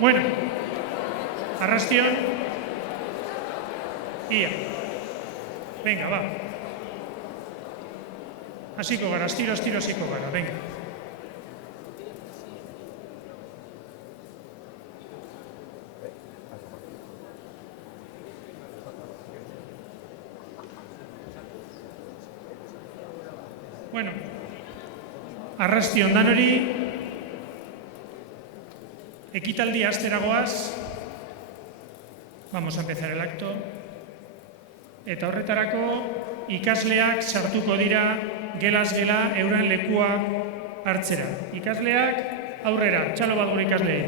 Bueno, arrastion. Ia. Venga, va. Hasiko gara, astiro hasiko gara, venga. Bueno, arrastion danori, ekitaldi asteragoaz, vamos a empezar el acto, eta horretarako ikasleak sartuko dira gelaz gela euren lekuak hartzera. Ikasleak aurrera, txalo bat gure ikasleei.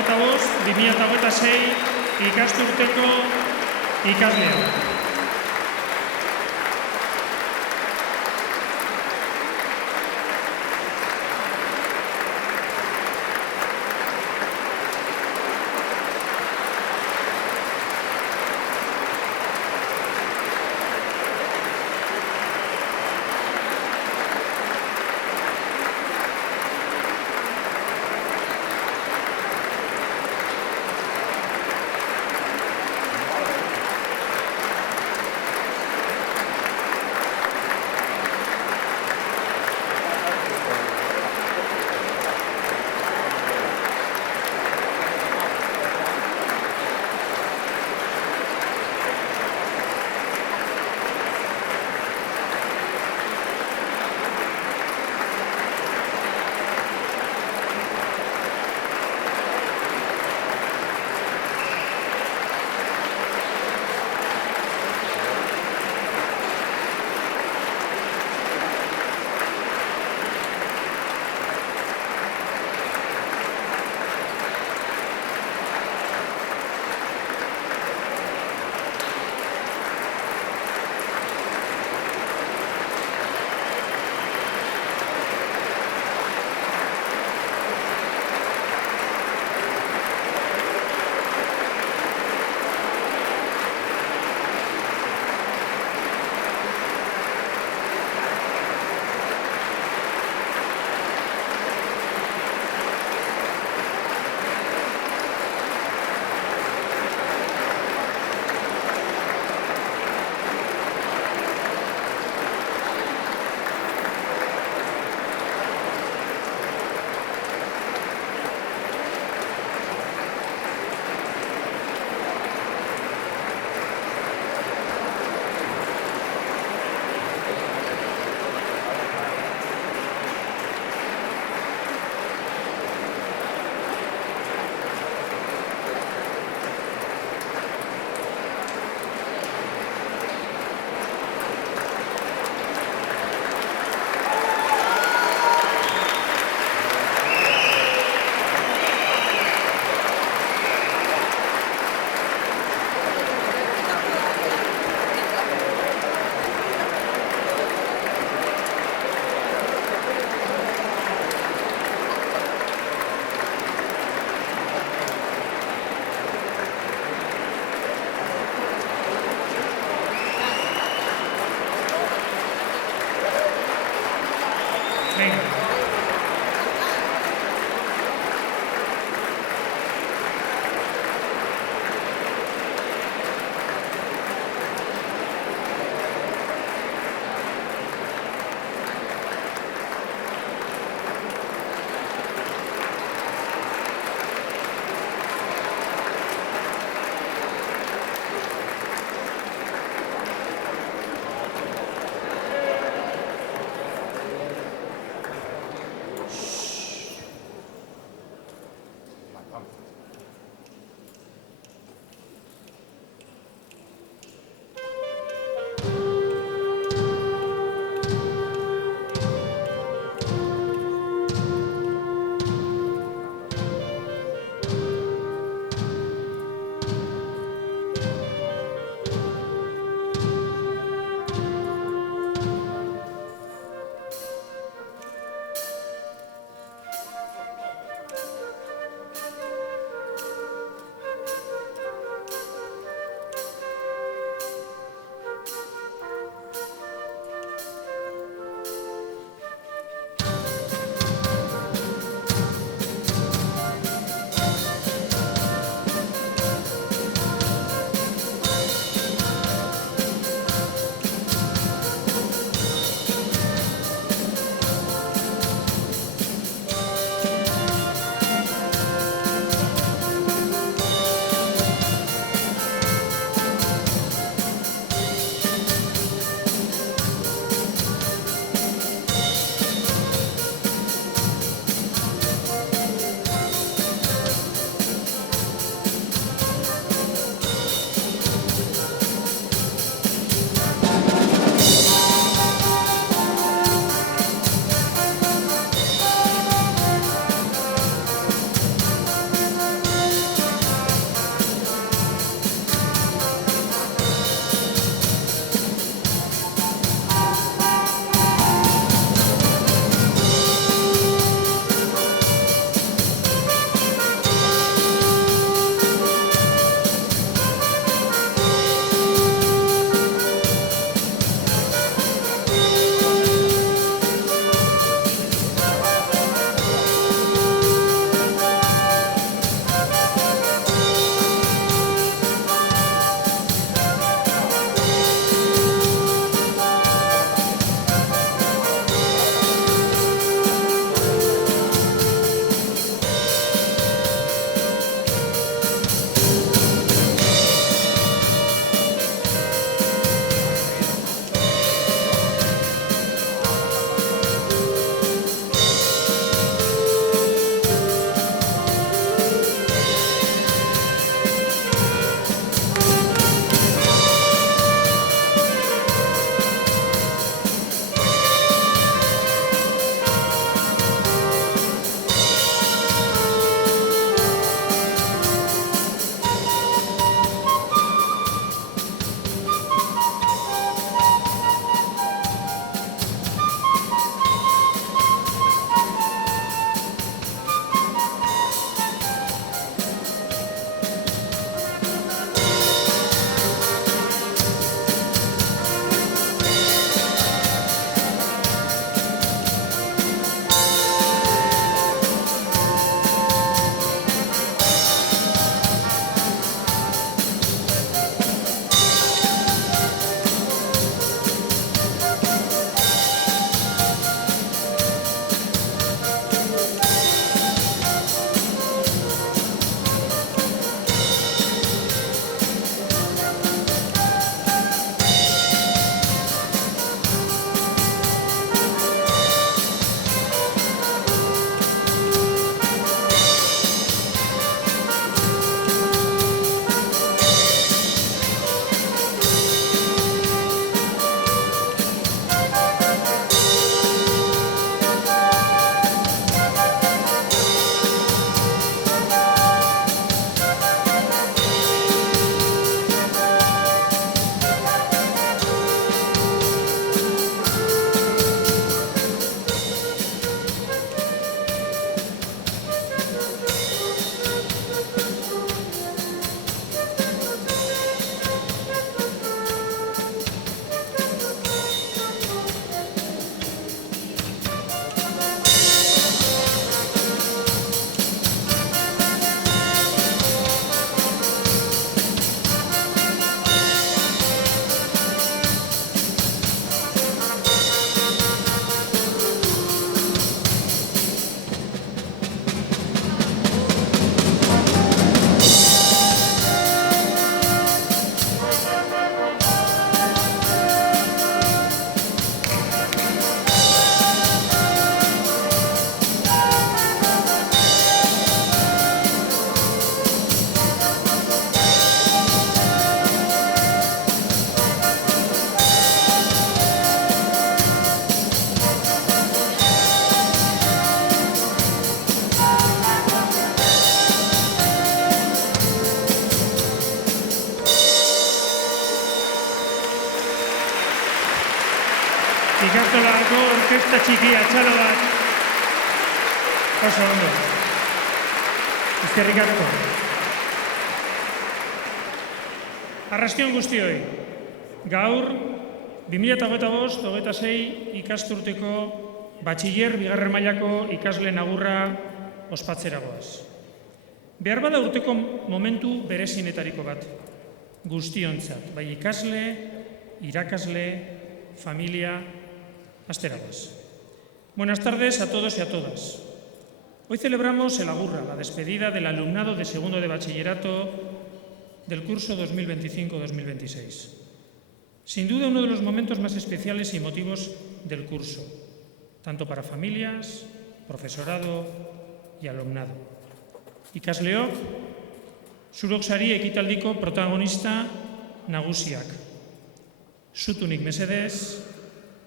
Eta 2026 ikasturteko ikasleak. orkesta txikia, txalo bat. Oso ondo. Eskerrik asko. Arrastion guztioi. Gaur, 2025-26 ikasturteko batxiller bigarren mailako ikasle agurra ospatzeragoaz. Behar bada urteko momentu berezienetariko bat, guztiontzat, bai ikasle, irakasle, familia, asteragoaz. Buenas tardes a todos y a todas. Hoy celebramos el agurra, la despedida del alumnado de segundo de bachillerato del curso 2025-2026. Sin duda uno de los momentos más especiales y emotivos del curso, tanto para familias, profesorado y alumnado. Ikasleok, zurok sari ekitaldiko protagonista nagusiak. Zutunik mesedez,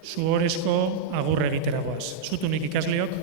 zuhorezko agurre egiteragoaz. Zutunik ikasleok.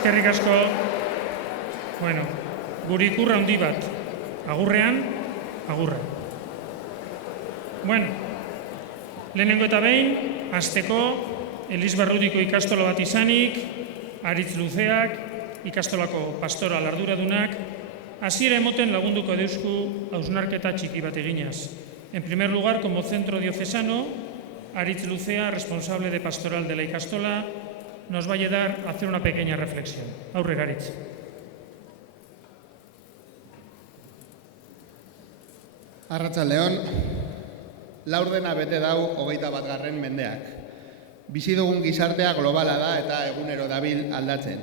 Eskerrik asko, gure ikurra handi bat, agurrean, agurra. Lehenengo eta behin, hasteko, Elizbarrutiko ikastola bat izanik, Aritz Luzeak, ikastolako pastoral arduradunak, hasiera emoten lagunduko deusku hausnarketa txiki bat eginaz. En primer lugar, como centro diocesano, Aritz Luzea, responsable de pastoral de la ikastola, nos va a ayudar a hacer una pequeña reflexión. Aurrera, Aritz. Arratsaldeon, laurdena bete dau 21. mendeak. Bizi dugun gizartea globala da eta egunero dabil aldatzen.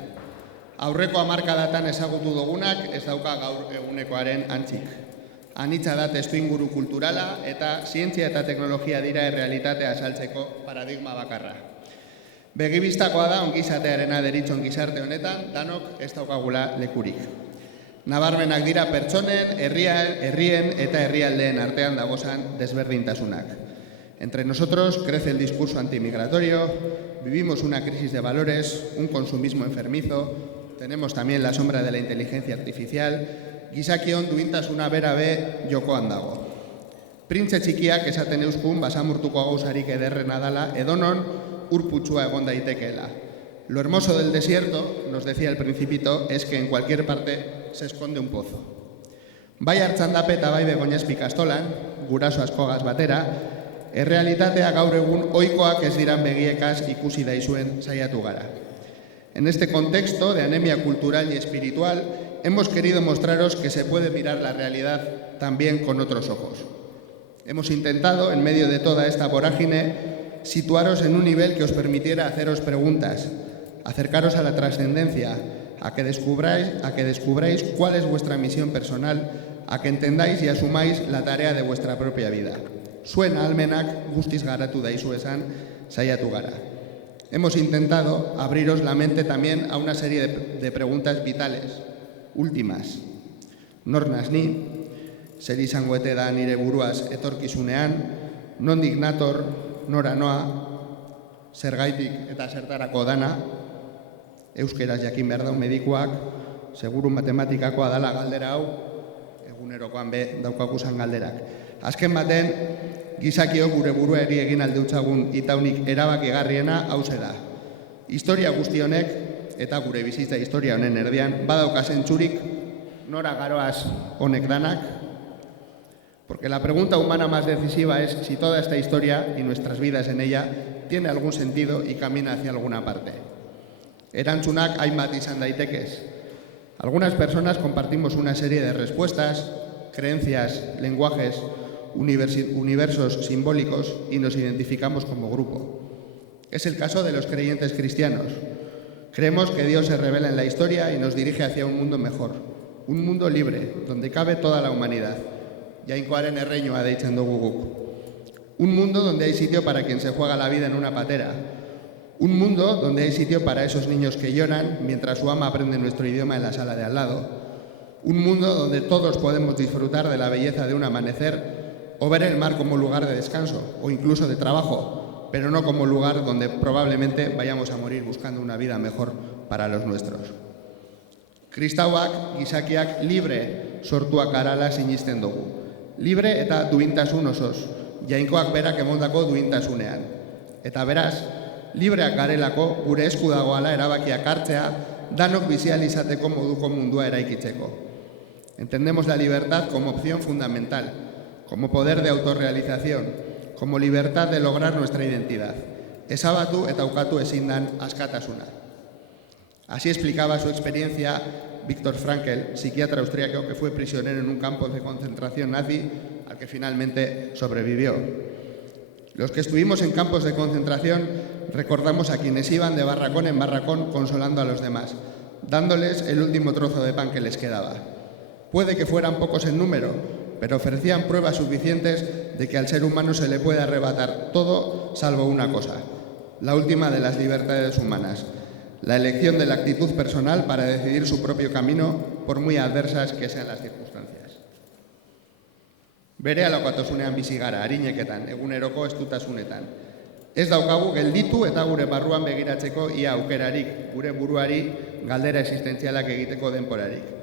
Aurreko hamarkadatan ezagutu dugunak ez dauka gaur egunekoaren antzik. Anitza da testuinguru kulturala eta zientzia eta teknologia dira errealitatea azaltzeko paradigma bakarra. Begibistakoa da ongizatearena deritzon gizarte honetan, danok ez daukagula lekurik. Nabarmenak dira pertsonen, herrien eta herrialdeen artean dagozan desberdintasunak. Entre nosotros crece el discurso antimigratorio, vivimos una crisis de valores, un consumismo enfermizo, tenemos también la sombra de la inteligencia artificial, gizakion duintasuna bera be jokoan dago. Printze txikiak esaten euskun basamurtuko gauzarik ederrena dala edonon urputsua egon daitekeela. Lo hermoso del desierto, nos decía el Principito, es que en cualquier parte se esconde un pozo. Bai hartzandape eta bai Begoñez ikastolan, guraso askogaz batera, Errealitatea gaur egun ohikoak ez diran begiekaz ikusi daizuen saiatu gara. En este contexto de anemia cultural y espiritual, hemos querido mostraros que se puede mirar la realidad también con otros ojos. Hemos intentado, en medio de toda esta vorágine, situaros en un nivel que os permitiera haceros preguntas, acercaros a la trascendencia, a que descubráis cuál es vuestra misión personal, a que entendáis y asumáis la tarea de vuestra propia vida. Suena almenak guztiz garatu daizu esan saiatu gara. Hemos intentado abriros la mente también a una serie de preguntas vitales, últimas. Nor naz ni, zer izango ete da nire buruaz etorkizunean, nondik nator, nora noa, zergaitik eta zertarako dana, euskeraz jakin behar daun medikuak, seguru matematikakoa dala galdera hau, egunerokoan be daukakuzan galderak. Azken baten, gizakiok gure buruari egin aldeutzagun itaunik erabakigarriena hauze da. Historia guzti honek, eta gure bizitza historia honen erdian, badauka zentzurik, nora garoaz honek danak, porque la pregunta humana más decisiva es si toda esta historia y nuestras vidas en ella tiene algún sentido y camina hacia alguna parte. Erantzunak hainbat izan daitekez. Algunas personas compartimos una serie de respuestas, creencias, lenguajes, universos simbólicos y nos identificamos como grupo. Es el caso de los creyentes cristianos. Creemos que Dios se revela en la historia y nos dirige hacia un mundo mejor, un mundo libre, donde cabe toda la humanidad. Jainkoaren erreinua deitzen dugu guk. Un mundo donde hay sitio para quien se juega la vida en una patera. Un mundo donde hay sitio para esos niños que lloran mientras su ama aprende nuestro idioma en la sala de al lado. Un mundo donde todos podemos disfrutar de la belleza de un amanecer o ver el mar como lugar de descanso o incluso de trabajo, pero no como lugar donde probablemente vayamos a morir buscando una vida mejor para los nuestros. Kristauak gizakiak libre sortuak garala sinisten dugu. Libre eta duintasun osoz, jainkoak berak emondako duintasunean. Eta beraz, libreak garelako gure esku dagoala erabakiak hartzea, danok bizial izateko moduko mundua eraikitzeko. Entendemos la libertad como opción fundamental, como poder de autorrealización, como libertad de lograr nuestra identidad. Ezabatu eta ukatu ezin dan askatasuna. Así explicaba su experiencia Viktor Frankl, psiquiatra austríaco que fue prisionero en un campo de concentración nazi al que finalmente sobrevivió. Los que estuvimos en campos de concentración recordamos a quienes iban de barracón en barracón consolando a los demás, dándoles el último trozo de pan que les quedaba. Puede que fueran pocos en número, pero ofrecían pruebas suficientes de que al ser humano se le puede arrebatar todo salvo una cosa, la última de las libertades humanas, la elección de la actitud personal para decidir su propio camino, por muy adversas que sean las circunstancias. Berehalakotasunean bizi gara, arineketan, eguneroko estutasunetan. Ez daukagu gelditu eta gure barruan begiratzeko ia aukerarik, gure buruari galdera existentzialak egiteko denporarik.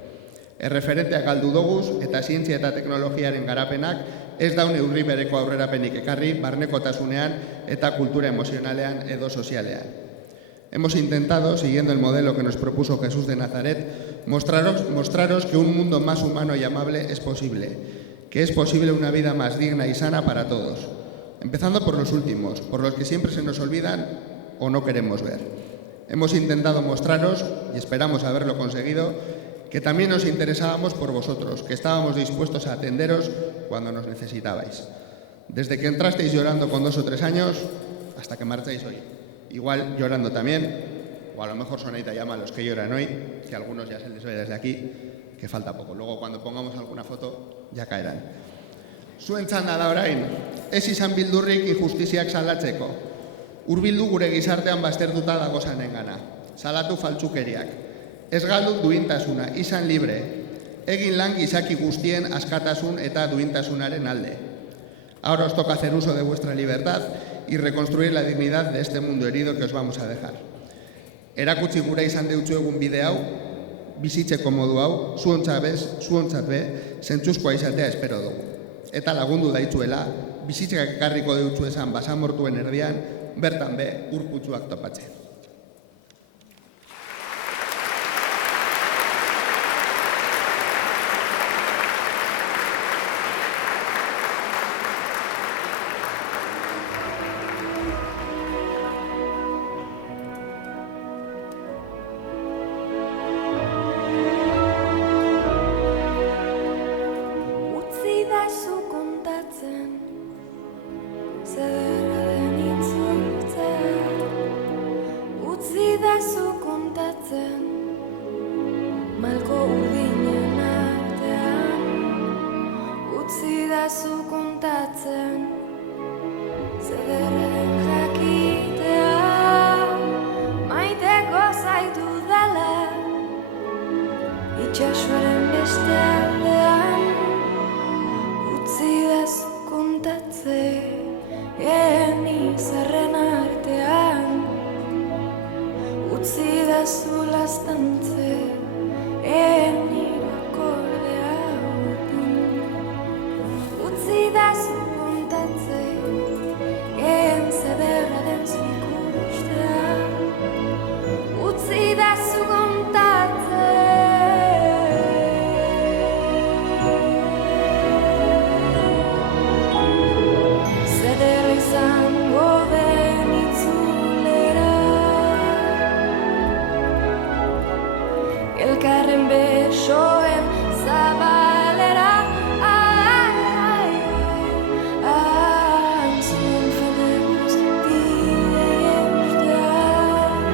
Erreferenteak galdu doguz eta zientzia eta teknologiaren garapenak ez daun neurri bereko aurrerapenik ekarri barnekotasunean eta kultura emozionalean edo sozialean. Hemos intentado, siguiendo el modelo que nos propuso Jesús de Nazaret, mostraros que un mundo más humano y amable es posible, que es posible una vida más digna y sana para todos, empezando por los últimos, por los que siempre se nos olvidan o no queremos ver. Hemos intentado mostraros, y esperamos haberlo conseguido, que también nos interesábamos por vosotros, que estábamos dispuestos a atenderos cuando nos necesitabais. Desde que entrasteis llorando con 2 o 3 años hasta que marcháis hoy. Igual llorando también, o a lo mejor son Aita y Ama los que lloran hoy, que a algunos ya se les ve desde aquí, que falta poco. Luego cuando pongamos alguna foto ya caerán. Zuen txanda da orain, ez izan bildurrik injustiziak salatzeko. Hurbildu gure gizartean baztertuta dagozanengana. Salatu faltsukeriak. Ez galdu duintasuna, izan libre. Egin lan gizaki guztien askatasun eta duintasunaren alde. Ahora os toca hacer uso de vuestra libertad y reconstruir la dignidad de este mundo herido que os vamos a dejar. Erakutsi gure izan deutsu egun bide hau, bizitzeko modu hau, zuontzat be, zentzuzkoa izatea espero dugu. Eta lagundu daitzuela, bizitzak ekarriko deutsu esan basamortuen erdian, bertan be, urputzuak topatzen. kontatzen, zederren jakitea, maiteko zaitu dela, itxasoaren beste aldean, utzidazu kontatzen, izarren artean, utzidazu lastantze, akordea utzidazu kontatzen, zederra den zuikustea, utzidazu izango den itzulera, elkarren besoen zabalera, zuen fede guztiei eustean,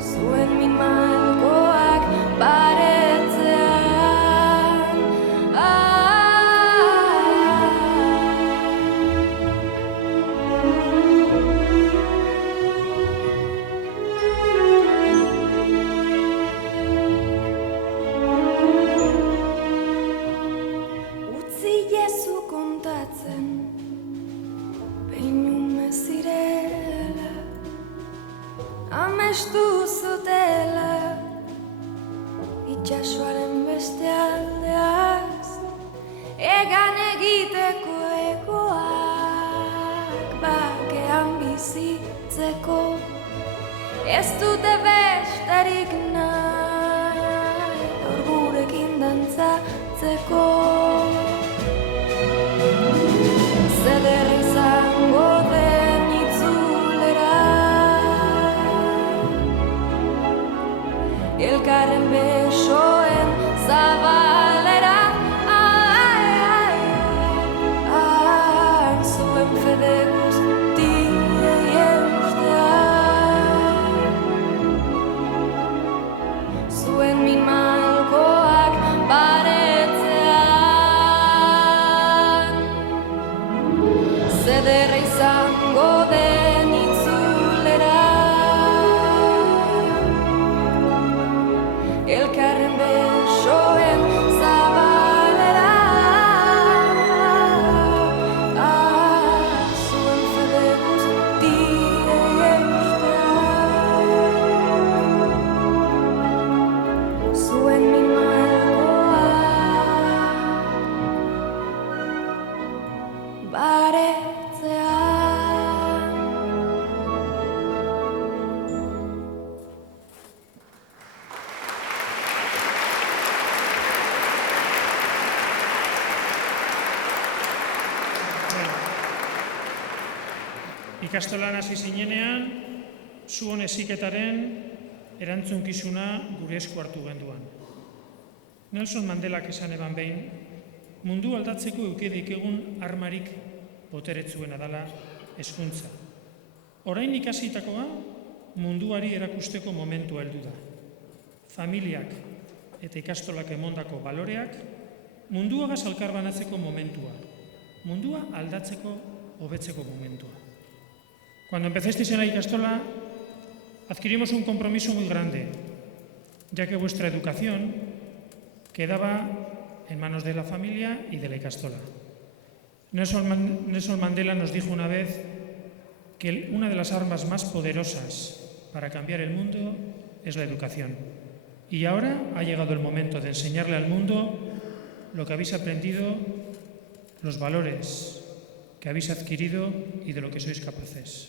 zuen min malkoak baretzean, kontatzen, peinume zirela, amestu zutela, itxasoaren beste aldeaz, egan egiteko egoak, bakean bizitzeko, ez dute besterik nahi, gaur gurekin dantzatzeko. Zederra izango den itzulera, elkarren besoen zabalera, zuen fede guztiei eustean, zuen min malkoak baretzean, zederra izango den itzulera, elkarren besoen zabalera, zuen fede guztiei eustean, zuen min malkoak baretzean. Ikastolan hasi zinenean, zuon heziketaren erantzunkizuna gure esku hartu genduan. Nelson Mandelak esan eban behin, mundu aldatzeko eukedeik egun armarik boteretzuena dela hezkuntza. Orain ikasitakoa munduari erakusteko momentua heldu da. Familiak eta ikastolak emondako baloreak munduagaz elkarbanatzeko momentua, mundua aldatzeko hobetzeko momentua. Cuando empezasteis en la ikastola, adquirimos un compromiso muy grande, ya que vuestra educación quedaba en manos de la familia y de la ikastola. Nelson Mandela nos dijo una vez que una de las armas más poderosas para cambiar el mundo es la educación. Y ahora ha llegado el momento de enseñarle al mundo lo que habéis aprendido, los valores que habéis adquirido y de lo que sois capaces.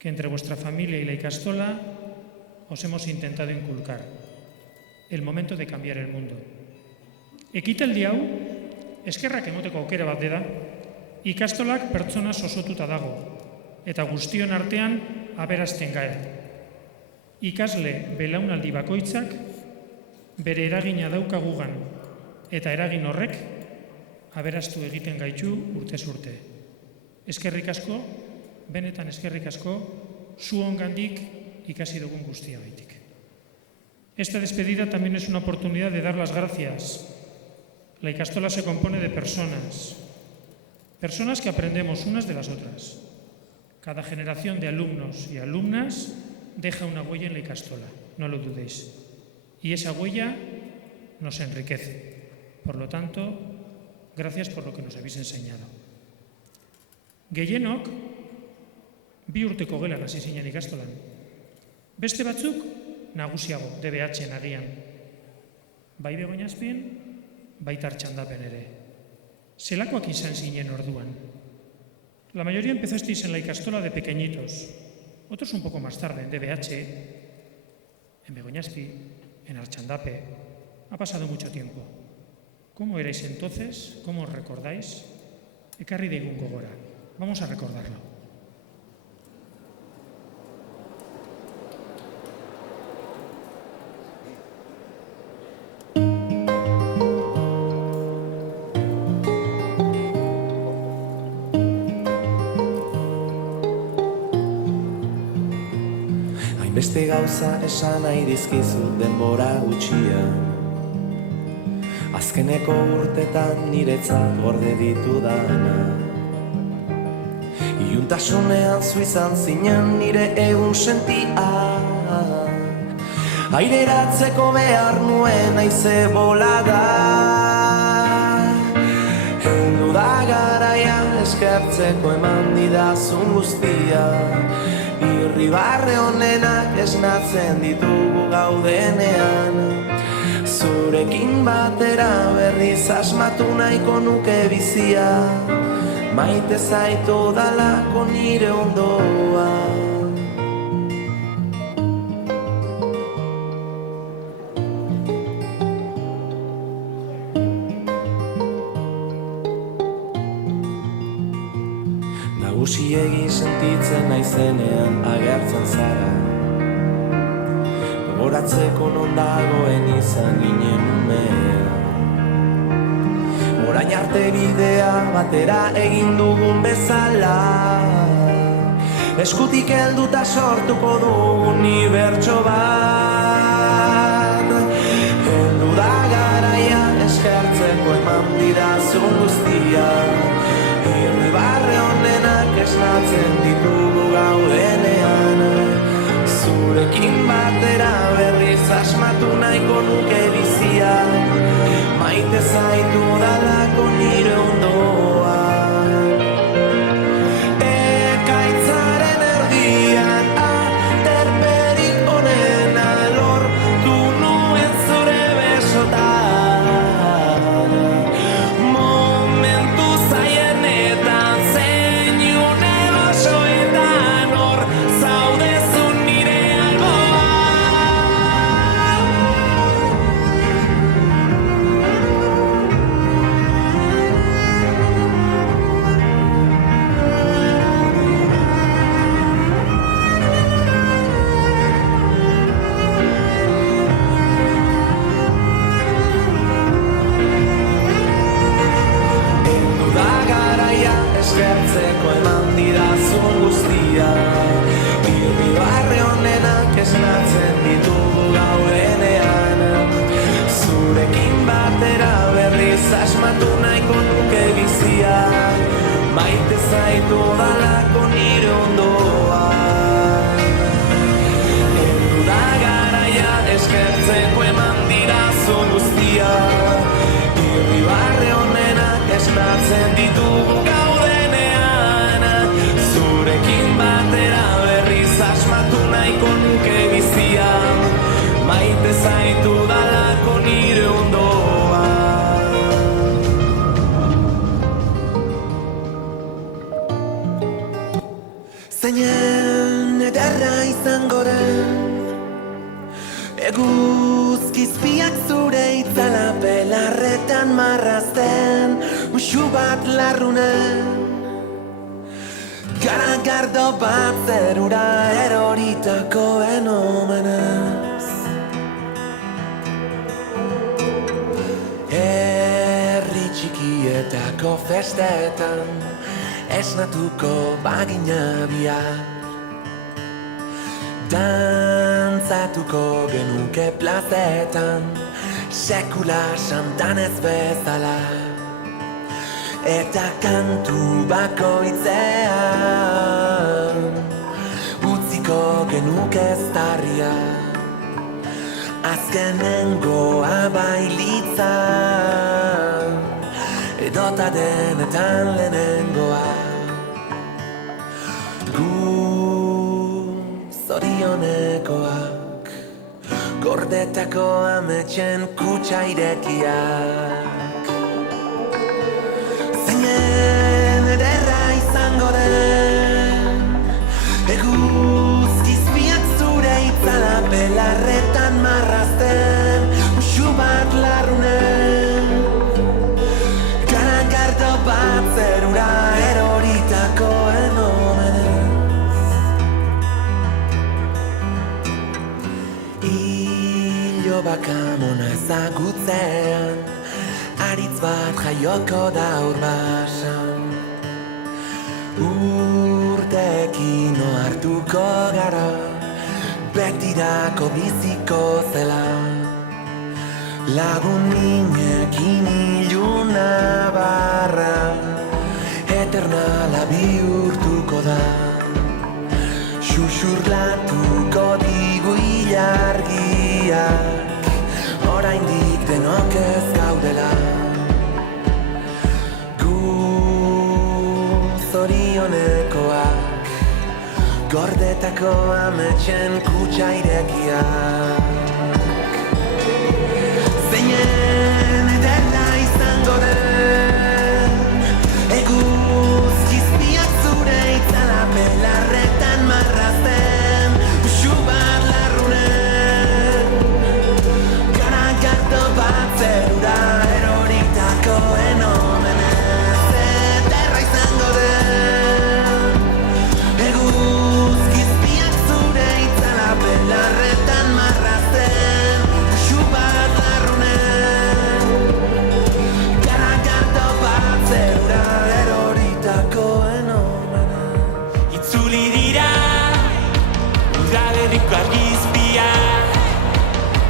Que entre vuestra familia y la ikastola os hemos intentado inculcar el momento de cambiar el mundo. Ekitaldi hau, eskerrak emoteko aukera bat da, ikastolak pertsona osotuta dago, eta guztion artean aberasten gara. Ikasle belaunaldi bakoitzak bere eragina daukagugan, eta eragin horrek aberastu egiten gaitu urtez urte. Eskerrik asko, benetan eskerrik asko, zuongandik ikasi dugun guztiagaitik. Esta despedida también es una oportunidad de dar las gracias La ikastola se compone de personas que aprendemos unas de las otras. Cada generación de alumnos y alumnas deja una huella en la ikastola, no lo dudéis. Y esa huella nos enriquece. Por lo tanto, gracias por lo que nos habéis enseñado. Gehienok, 2 urteko gelan hasi zinen ikastolan. Beste batzuk, nagusiago, DBH-en agian. Bai Begoñazpien, baita Artxandapen ere. Zelakoak izan zinen orduan. La mayoría empezasteis en la ikastola de pequeñitos, otros un poco más tarde, en DBH, en Begoñazpi, en Artxandape. Ha pasado mucho tiempo. ¿Cómo erais entonces? ¿Cómo os recordáis? Ekarri deigun gogora. Vamos a recordarlo. Beste gauza esan nahi dizkizu denbora gutxian. Azkeneko urtetan niretzat gorde ditudana. Iluntasunean zu izan zinen nire egun sentia. Aireratzeko behar nuen haize bolada. Heldu da garaia eskertzeko eman didazun guztia. Irribarre honenak esnatzen ditugu gaudenean. Zurekin batera berriz asmatu nahiko nuke bizia. Maite zaitu dalako nire ondoa. Nagusiegi sentitzen naizenean agertzen zara. Gogoratzeko non dagoen izan ginen umea. Orain arte bidea batera egin dugun bezala. Eskutik helduta sortuko dugun unibertso bat. Heldu da garaia eskertzeko eman didazun guztia. Irribarre honenak esnatzen ditugu gaudenean. Zurekin batera berriz asmatu nahiko nuke bizia. Maite zaitu dalako nire ondoa. Ekaitzaren erdian aterperik onena lortu nuen zure besotan. Momentu zaienetan zein erosoetan hor zaudezun nire eskertzeko eman didazun guztia. Irribarre honenak esnatzen ditugu gaudenean. Zurekin batera berriz asmatu nahiko nuke bizia. Maite zaitu dalako nire ondoa. Heldu da garaia eskertzeko eman didazun guztia. Irribarre honenak esnatzen ditugu zurekin batera berriz asmatu nahiko nuke bizia. Maite zaitu dalako nire ondoa. Zeinen ederra izango den eguzkizpiak zure itzala belarretan marrazten. Muxu bat larrunen garagardo bat zerura eroritakoen omenez. Herri txikietako festetan esnatuko bagina biak. Dantzatuko genuke plazetan sekula santan ez bezala, eta kantu bakoitzean utziko genuke eztarria, azkenengoa bailitza, edota denetan lehenengoa. Gu zorionekoak, gordetako ametxen kutsa irekiak. Zeinen ederra izango den, eguzkizpiak zure itzala belarretan marrazten, usu bat larrunen, garagardo bat zerura eroritakoen omenez. Bakamona ezagutzean, aritz bat jaioko da urbasan. Urteekin ohartuko gara, betirako biziko zela. Lagunekin iluna barra, eternala bihurtuko da. Xuxurlatuko digu ilargiak, oraindik denok ez gaudela. Gu zorionekoak, gordetako ametxen kutsa irekiak. Zeinen ederra izango den, eguzkizpiak zure itzala belarretan marrazten, usu bat larrunen, garagardo bat zerura eroritakoen omenez. Ederra izango den, eguzkizpiak zure itzala belarretan marrazten, usu bat larrunen, garagardo bat zerura eroritakoen omenez. Itzuli dira udalerriko argizpiak,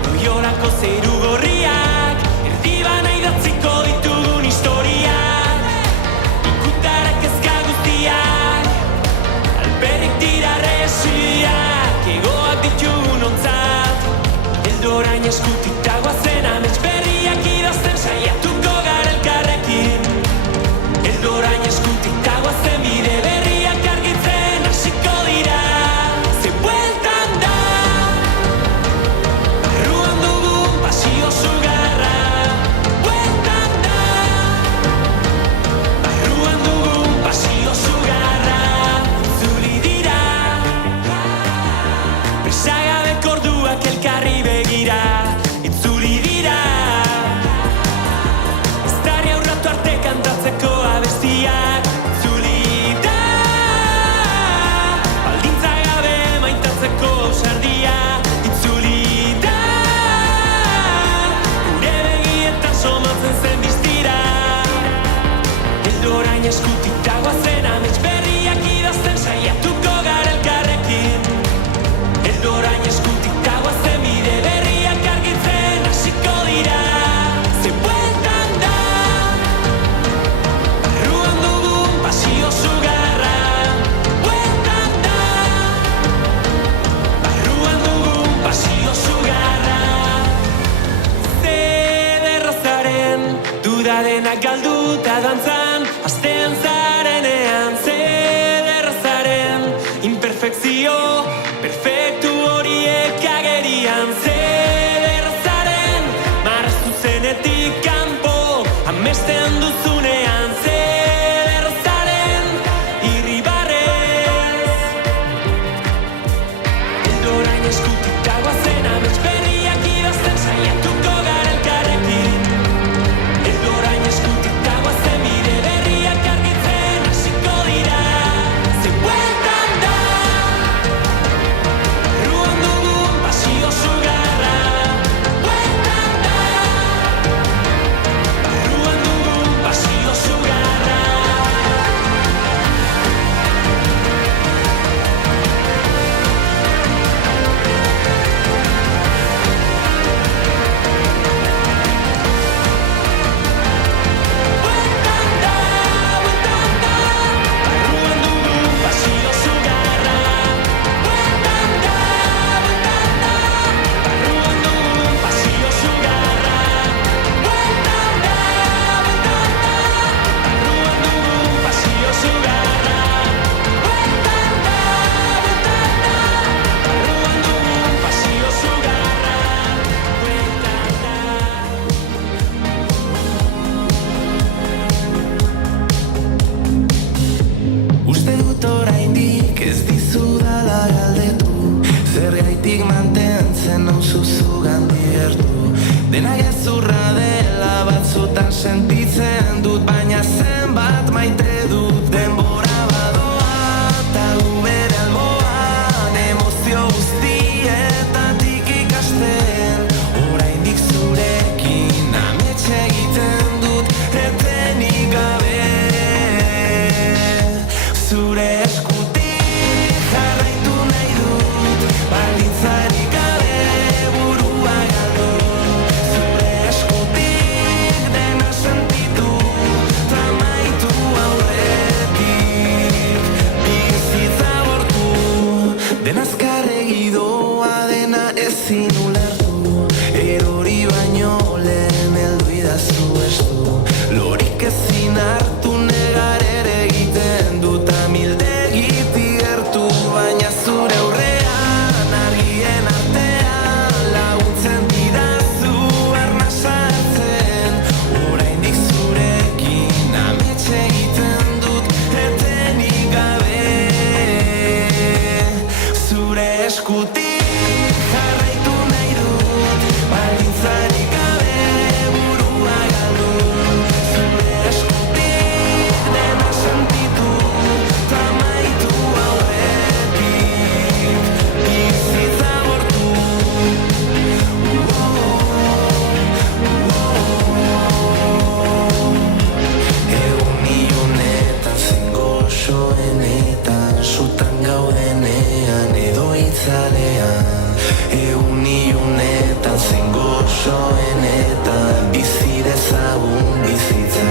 Loiolako zeru gorriak, erdibana idatziko ditugun historiak, ikutarak ezka guztiak, alperrik dira resiak, egoak ditugun ontzat, eldorain eskutik dagoazen amets berriak idazten saiatuko gara elkarrekin. Eldorain eskutik dagoazen bide berriak argitzen hasiko dira, ze bueltan da barruan dugun pasio sugarra. Bueltan da barruan dugun pasio sugarra. Itzuli dira presagabeko orduak elkarri begira. Itzuli dira eztarria urratu arte kantatzeko abestiak. Itzuli da baldintza gabe maitatzeko sardia. Itzuli da gure begietan somatzen zen distira. Eldorain eskutik dagoazen amets berriak idazten saiatuko gara elkarrekin. Eldorain eskutik dagoazen bide berriak argitzen hasiko dira, ze bueltan da barruan dugun pasio sugarra. Bueltan da barruan dugun pasio sugarra. Zederra zaren duda denak galduta dantzan, hasten zarenean. Zederra zaren imperfekzio perfektu horiek agerian. Zederra zaren marraztu zenetik kanpo amesten duzunean. Zederra zaren irribarrez, eldorain eskutik dagoazen amets berriak idazten saiatuko gara elkarrekin. Eldorain eskutik dagoazen bide baitik mantentzen nauzu zugandik gertu. Dena gezurra dela batzutan sentitzen dut, baina zenbat maite dut denbora badoa, eta du bere alboan emozio guztietatik ikasten. Oraindik zurekin amets egiten dut etenik gabe. Zure eskutik jarraitu nahi dut, baldintzarik gabe burua galdu. Zure eskutik dena sentitu, tramaitu aurretik, bizitza gortu. Dena azkarregi doa, dena ezin ulertu, erori baino lehen heldu idazu estu. Lorik ezin hartu negar ere egiten dut, amildegitik gertu, baina zure aurrean argien artean laguntzen didazu arnasa hartzen. Oraindik zurekin amets egiten dut etenik gabe. Zure eskutik jarraitu nahi dut, baldintzarik gabe burua galdu. Zure eskutik dena sentitu, tramaitu aurretik, bizitza gortu. Egun ilunetan zein goxoenetan, sutan gaudenean edo itzalean. Egun ilunetan zein goxoenetan, bizi dezagun bizitza.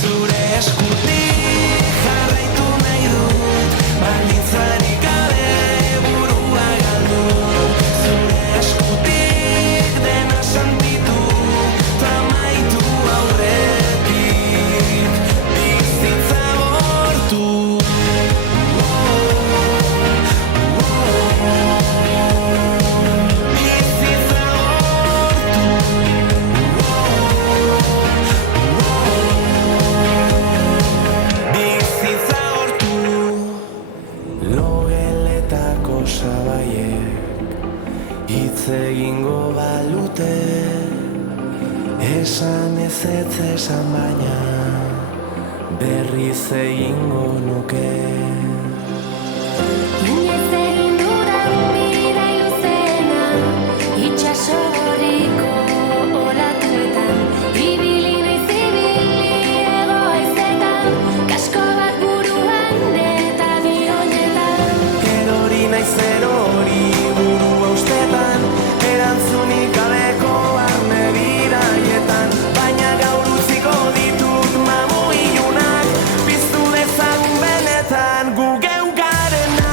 Zure eskutik jarraitu nahi dut, baldintzarik gabe burua galdu. Zure eskutik dena sentitu, tramaitu aurretik, bizitza gortu. Bizitza bizitza gortu. Logeletako sabaiek hitz egingo balute, esan ezetz esan baina berriz egingo nuke. Inoiz egin dudan bida iluzena, itxaso gorriko olatuetan, ibili naiz ibili egoizetan, kasko bat buruan eta bionetan. Erori naiz erori burua ustetan, erantzunik gabeko barne bidaietan, baina gaur utziko ditut mamu ilunak, piztu dezagun benetan gu geu garena.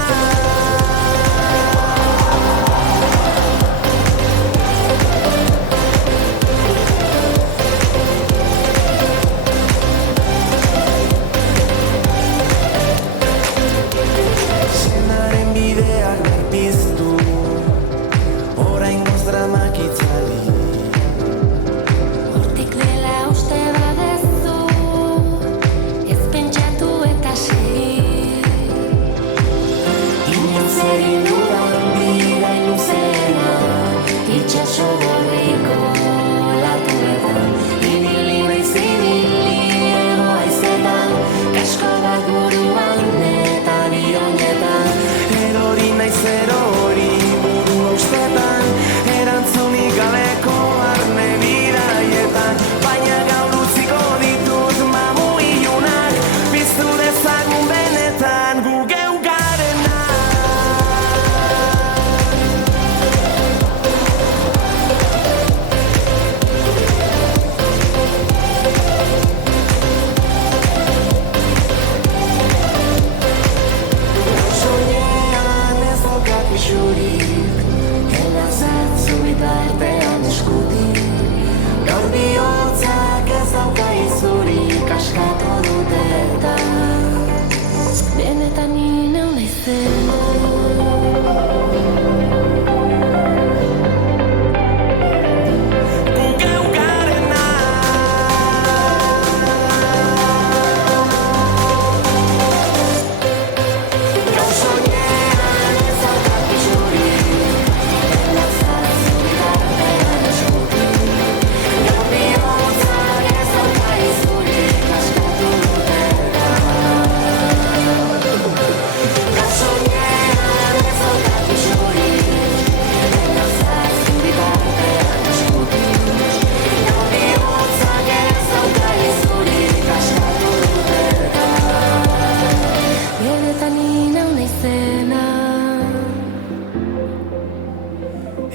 Senaren bideak berpiztu, oraingoz dramak itzali. Hortik dela uste badezu, ez pentsatu eta segi. Inoiz egin dudan bida iluzena, itxaso gorriko olatuetan, ibili naiz ibili egoizetan, kasko bat buruan eta bionetan. Erori naiz erori burua ustetan, erantzunik gabeko barne bidaietan, baina gaur utziko ditut mamu ilunak, piztu dezagun benetan gu geu garena. Soinean ez daukat pixurik, elazatzu bitartean eskutik. Gaur bihotzak ez dauka izurik, askatu dute eta benetan inau naizen. gu geu garena. Gaur soinean ez daukat pixurik,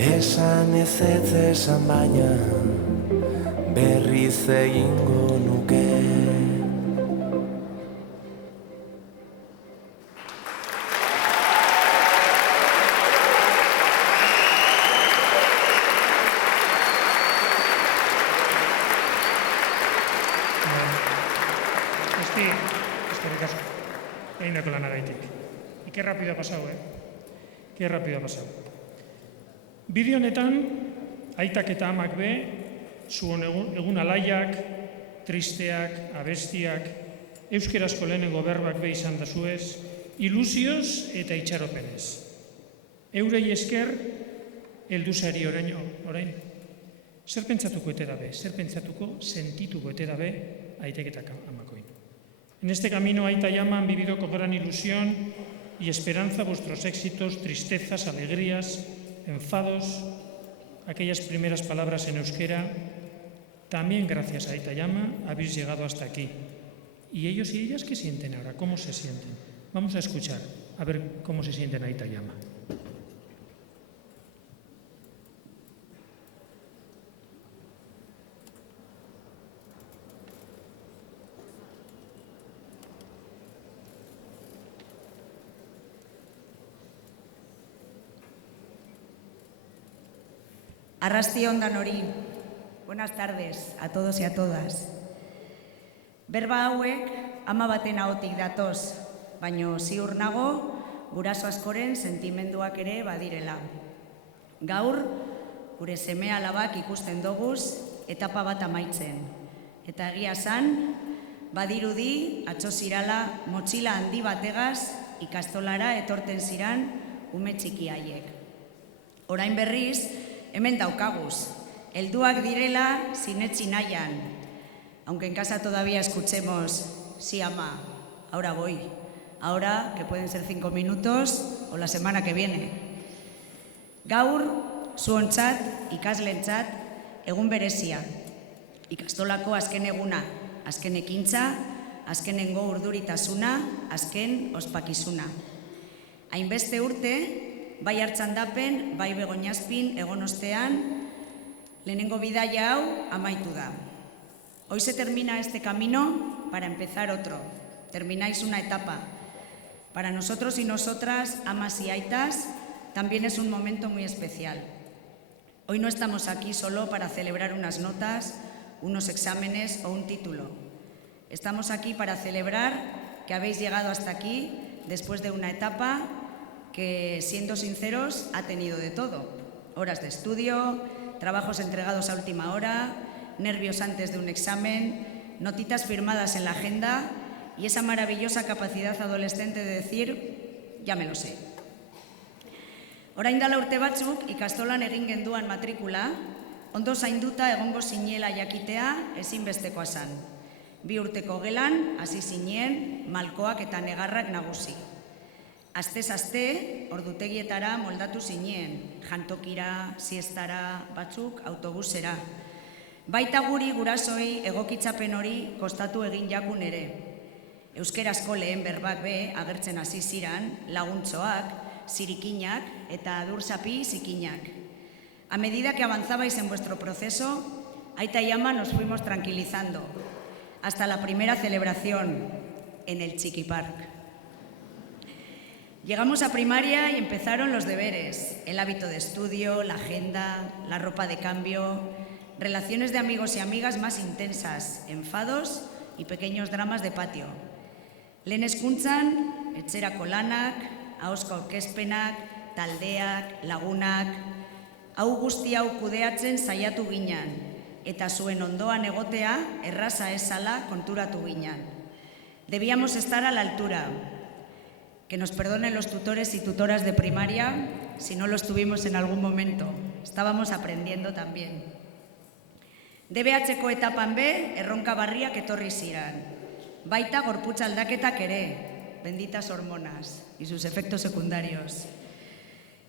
Esan ez esan baina berriz egingo nuke. Eskerrik asko. Egindako lanagaitik. Qué rápido ha pasado, Qué rápido ha pasado. Bideo honetan, aitak eta amak be, zuen egun alaiak, tristeak, abestiak, euskerazko lehenengo berbak be izan da zuez, ilusioz eta itxaropenez. Eurei esker, helduzari orain, zer pentsatuko ete dabe, zer pentsatuko sentituko ete dabe aitek eta amakoin. En este camino Aita y Ama han vivido con gran ilusión y esperanza vuestros éxitos, tristezas, alegrías, enfados, aquellas primeras palabras en euskera. También gracias a Aita y Ama habéis llegado hasta aquí. ¿Y ellos y ellas qué sienten ahora? ¿Cómo se sienten? Vamos a escuchar, a ver cómo se sienten Aita y Ama. Arrasti ondan hori, buenas tardes a todos y a todas. Berba hauek ama baten ahotik datoz, baino ziur nago guraso askoren sentimenduak ere badirela. Gaur, gure seme alabak ikusten doguz etapa bat amaitzen. Eta egia san, badirudi atzo zirala motxila handi bategaz ikastolara etorten ziran ume txiki haiek. Orain berriz, hemen daukaguz, helduak direla sinetsi nahian. Aunque en casa todavía escuchemos, sí, ama, ahora voy. Ahora, que pueden ser 5 minutos, o la semana que viene. Gaur, zuontzat, ikaslentzat, egun berezia. Ikastolako azken eguna, azken ekintza, azkenengo urduritasuna, azken ospakizuna. Hainbeste urte, bai hartzandapen, bai begoñazpin, egon ostean, lehenengo bidaia hau amaitu da. Hoy se termina este camino para empezar otro. Termináis una etapa. Para nosotros y nosotras, amas y aitas, también es un momento muy especial. Hoy no estamos aquí solo para celebrar unas notas, unos exámenes o un título. Estamos aquí para celebrar que habéis llegado hasta aquí después de una etapa que, siendo sinceros, ha tenido de todo. Horas de estudio, trabajos entregados a última hora, nervios antes de un examen, notitas firmadas en la agenda y esa maravillosa capacidad adolescente de decir, ya me lo sé. Orain dela urte batzuk, ikastolan egin genduan matrikula, ondo zainduta egongo zinela jakitea ezinbestekoa zan. 2 urteko gelan, hasi zinen, malkoak eta negarrak nagusi. Astez-aste, ordutegietara moldatu zinen, jantokira, siestara, batzuk autobusera. Baita guri gurasoi egokitzapen hori kostatu egin jakun ere. Euskerazko lehen berbak be agertzen hasi ziran, laguntzoak, zirikinak eta adurzapi zikinak. A medida que avanzabais en vuestro proceso, Aita y Ama nos fuimos tranquilizando, hasta la primera celebración en el Chiqui Park. Llegamos a primaria y empezaron los deberes, el hábito de estudio, la agenda, la ropa de cambio, relaciones de amigos y amigas más intensas, enfados y pequeños dramas de patio. Lehen hezkuntzan, etxerako lanak, ahozko aurkezpenak, taldeak, lagunak, hau guzti hau kudeatzen saiatu ginen, eta zuen ondoan egotea erraza ezala konturatu ginen. Debíamos estar a la altura. Que nos perdonen los tutores y tutoras de primaria si no lo estuvimos en algún momento. Estábamos aprendiendo también. DBH-ko etapan be, erronka barriak etorri ziran. Baita gorputz aldaketak ere, benditas hormonas y sus efectos secundarios.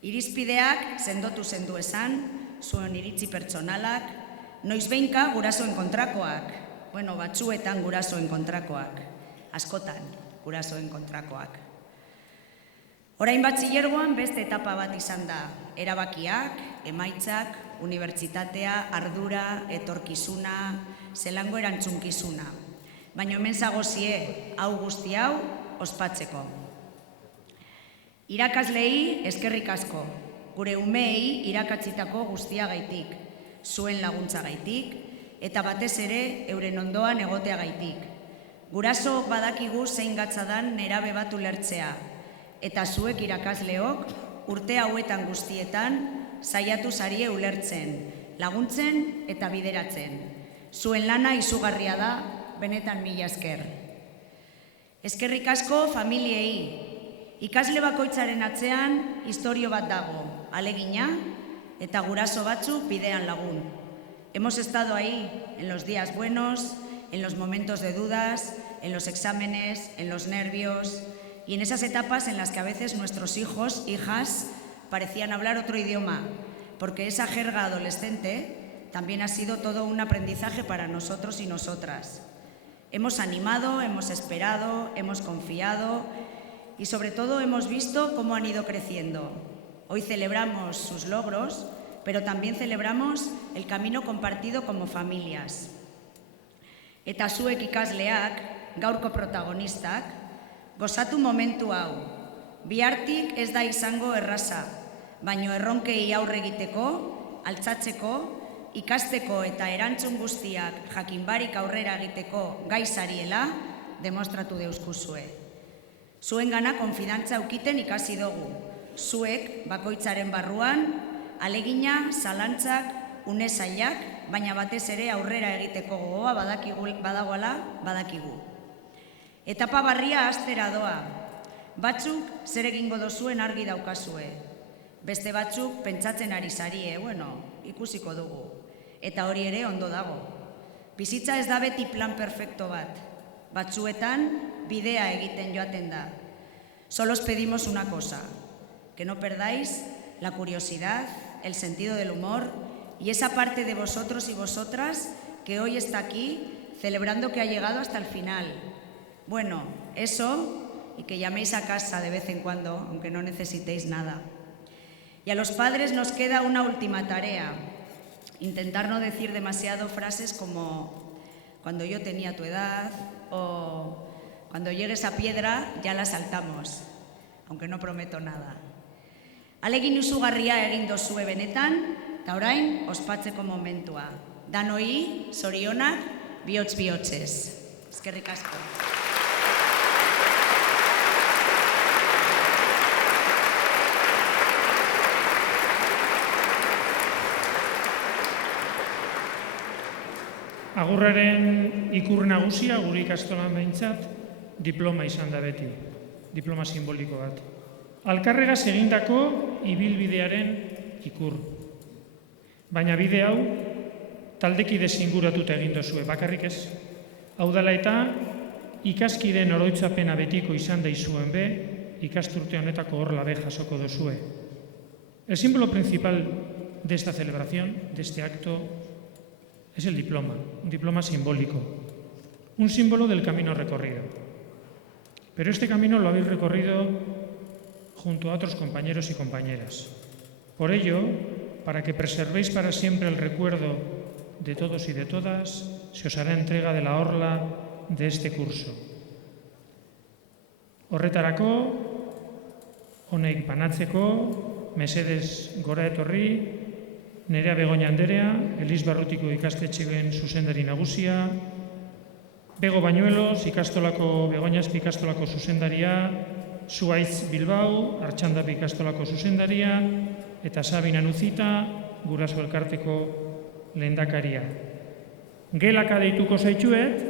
Irizpideak sendotu zendu esan, zuen iritzi pertsonalak, noizbeinka gurasoen kontrakoak, batzuetan gurasoen kontrakoak, askotan gurasoen kontrakoak. Orain batxilergoan beste etapa bat izan da. Erabakiak, emaitzak, unibertsitatea, ardura, etorkizuna, zelango erantzunkizuna. Baina hemen zagozie, hau guzti hau, ospatzeko. Irakaslei eskerrik asko, gure umeei irakatzitako guztiagaitik, zuen laguntzagaitik, eta batez ere euren ondoan egoteagaitik. Guraso badakigu zein gatza dan nerabe bat ulertzea, eta zuek irakasleok urte hauetan guztietan saiatu zarie ulertzen, laguntzen eta bideratzen. Zuen lana izugarria da, benetan mila esker. Eskerrik asko familiei, ikasle bakoitzaren atzean istorio bat dago, alegina eta guraso batzuk bidean lagun. Hemos estado ahí en los días buenos, en los momentos de dudas, en los exámenes, en los nervios y en esas etapas en las que a veces nuestros hijos, hijas, parecían hablar otro idioma, porque esa jerga adolescente también ha sido todo un aprendizaje para nosotros y nosotras. Hemos animado, hemos esperado, hemos confiado y sobre todo hemos visto cómo han ido creciendo. Hoy celebramos sus logros, pero también celebramos el camino compartido como familias. Eta zuek ikasleak, gaurko protagonistak, gozatu momentu hau. Bihartik ez da izango erraza, baino erronkei aurre egiteko, altzatzeko, ikasteko eta erantzun guztiak jakinbarik aurrera egiteko gai zariela demostratu deuskuzue. Zuengana konfidantza ukiten ikasi dugu. Zuek bakoitzaren barruan, alegina, zalantzak, une zailak, baina batez ere aurrera egiteko gogoa badagoela badakigu. Etapa barria hastera doa. Batzuk zer egingo dozuen argi daukazue. Beste batzuk pentsatzen ari zarie, ikusiko dugu. Eta hori ere ondo dago. Bizitza ez da beti plan perfecto bat. Batzuetan bidea egiten joaten da. Solo os pedimos una cosa, que no perdáis la curiosidad, el sentido del humor y esa parte de vosotros y vosotras que hoy está aquí celebrando que ha llegado hasta el final. Eso y que llaméis a casa de vez en cuando, aunque no necesitéis nada. Y a los padres nos queda una última tarea, intentar no decir demasiado frases como cuando yo tenía tu edad o cuando llegue esa piedra ya la saltamos, aunque no prometo nada. Alegin izugarria egin dozue benetan, eta orain ospatzeko momentua. Danoi, zorionak, bihotz-bihotzez. Eskerrik asko. Agurraren ikur nagusia, gure ikastolan behintzat, diploma izan da beti, diploma simboliko bat. Alkarregaz egindako ibilbidearen ikur. Baina bide hau, taldekide zinguratuta egin dozue, bakarrik ez. Hau dela eta, ikaskideen oroitzapena betiko izan daizuen be, ikasturte honetako horla be jasoko dozue. El símbolo principal de esta celebración, de este acto, es el diploma, un diploma simbólico, un símbolo del camino recorrido. Pero este camino lo habéis recorrido junto a otros compañeros y compañeras. Por ello, para que preservéis para siempre el recuerdo de todos y de todas, se os hará entrega de la orla de este curso. Horretarako, honek banatzeko, mesedez gora etorri, Nerea Begoña Anderea, Elis Barrutiko ikastetxeen zuzendari nagusia, Bego Bañuelos, Begoñazpi ikastolako zuzendaria, Zuaitz Bilbao, Artxandapi ikastolako zuzendaria, eta Sabina Nuzita, Guraso Elkarteko lehendakaria. Gelaka deituko zaitxuet,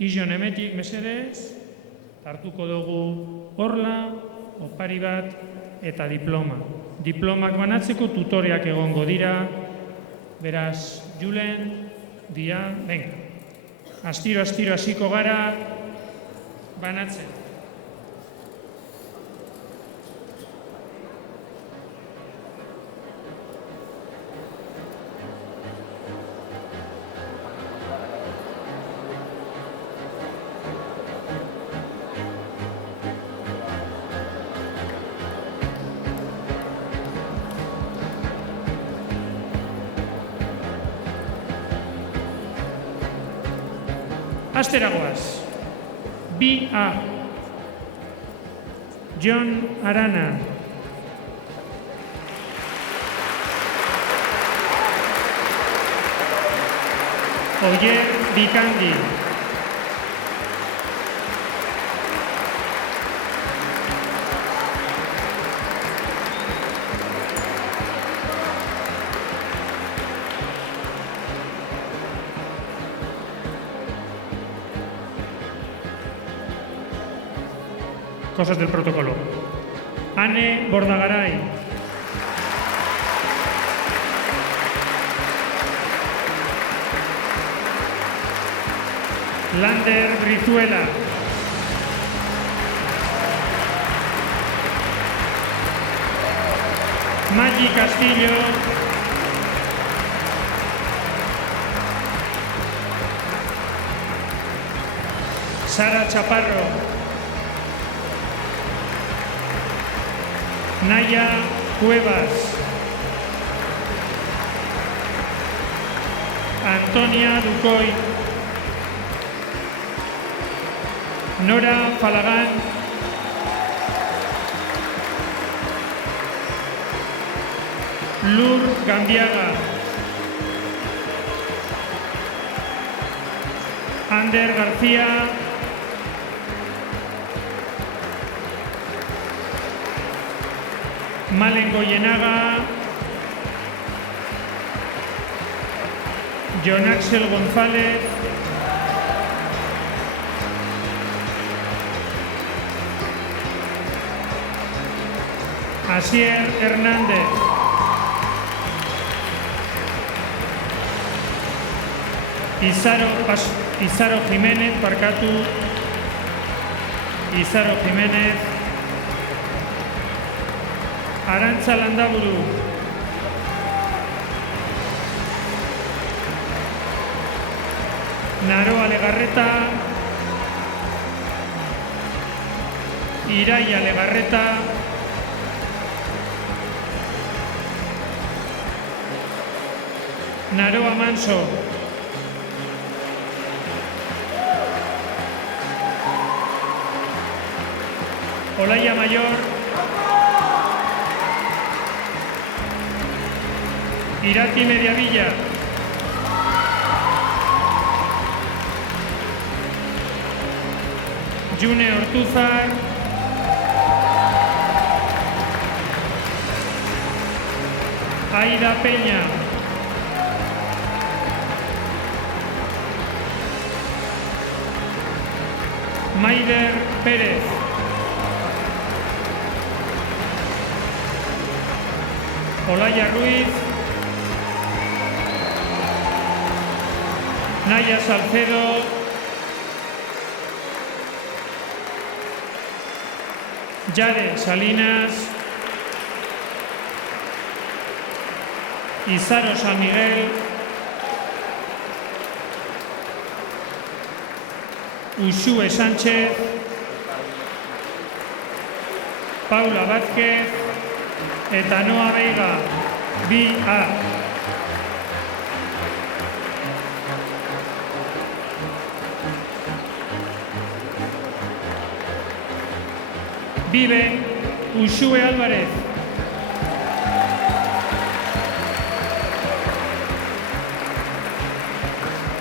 Ijon emetik mesedez, hartuko dugu orla, opari bat eta diploma. Diplomak banatzeko tutoreak egongo dira, beraz, Julen, Dia, venga. Astiro hasiko gara, banatzen. Asteragoaz. 2A. Jon Arana. Oyer Bikandi. Cosas del protocolo. Ane Bordagaray. Lander Brizuela. Maggi Castillo. Sara Chaparro. Naya Cuevas. Antonia Ducoy. Nora Falagán. Lur Gambiaga. Ander García. Malen Goyenaga. Jon Axel González. Asier Hernández. Izaro Jiménez, Parkatu. Izaro Jiménez. Arantza Landaburu. Naroa Legarreta. Iraia Legarreta. Naroa Manso. Olaya Mayor. Irati Mediavilla. June Ortúzar. Aida Peña. Maider Pérez. Olaya Ruiz. Naya Salcedo. Yare Salinas. Izaro San Miguel. Uxue Sánchez. Paula Vázquez. Eta Noa Veiga. 2A. Vive Uxue Álvarez.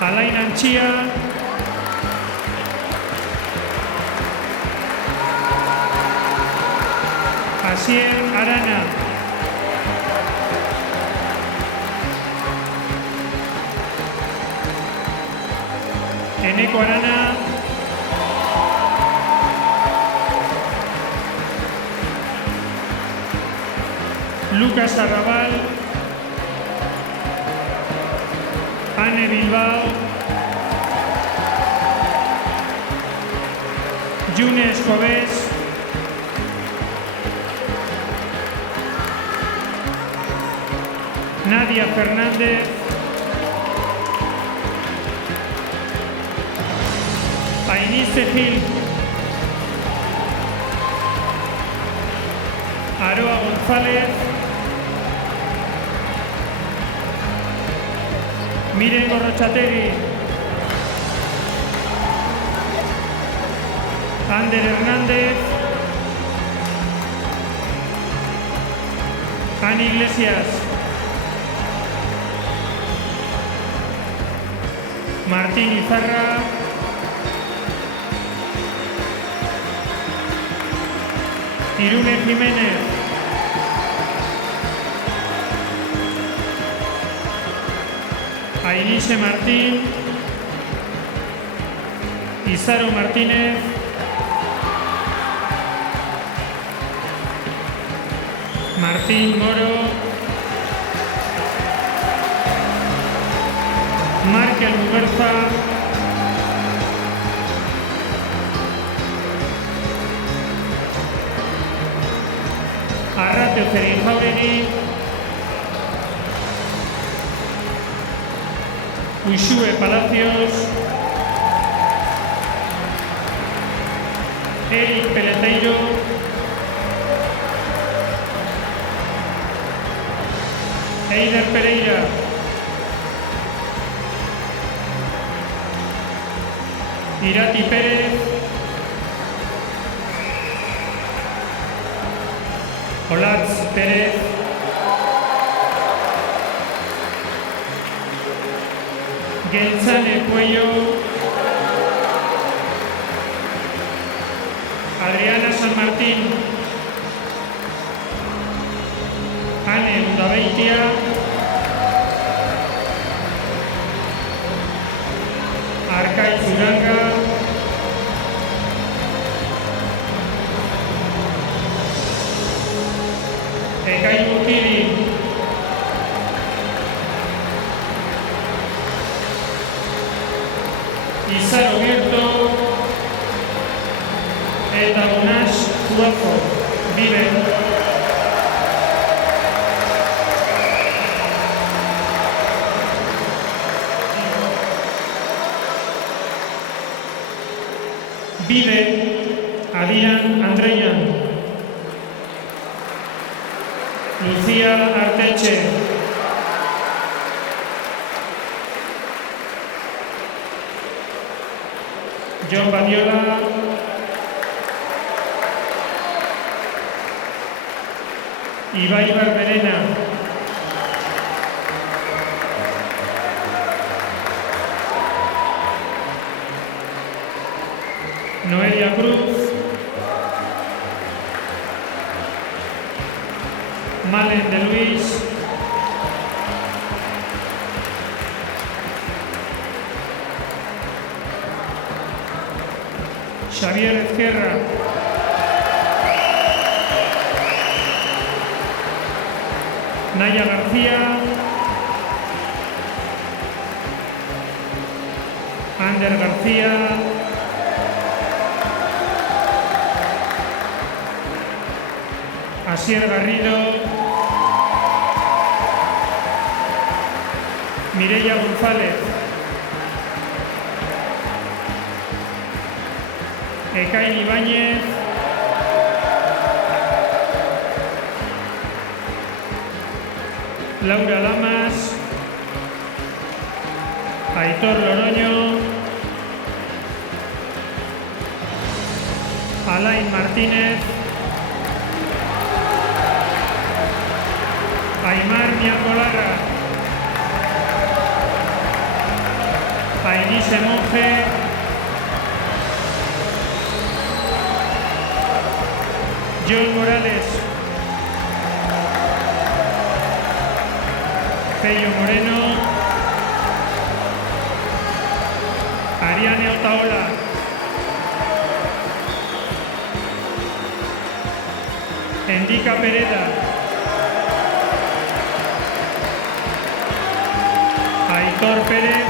Alain Anchía. Asier Arana. Eneko Arana. Lucas Arrabal. Anne Bilbao. June Escobés. Nadia Fernández. Ainice Gil. Aroa González. Miren Gorrochateri. Ander Hernández, Ani Iglesias, Martín Izarra, Irune Jiménez, Ainise Martín, Izaro Martínez, Martín Moro, Markel Muguerza, Arratio Zerin Jauregui, Uxue Palacios, Eric Peleteiro, Eider Pereira, Irati Pérez, Olatz Pérez, Geltzane Cuello, Adriana San Martín, Ane Udabeitia, Arkaitz Uranga, Ekai Bukiri, Izaro Birto, eta Unas Zuazo, Biben. Bibe, Adian Andreyan, Lucía Arteche, John Badiola, Ibai Barberena, Noelia Cruz, Malen de Luis, Xavier Ezquerra, Naya García, Ander García, Asier Garrido, Mireia González, Ekain Ibáñez, Laura Lamas, Aitor Loroño, Alain Martínez, Aimar Miangolarra, Ainise Monge, John Morales, Pello Moreno, Ariane Otaola, Endika Pereda, Aitor Pérez,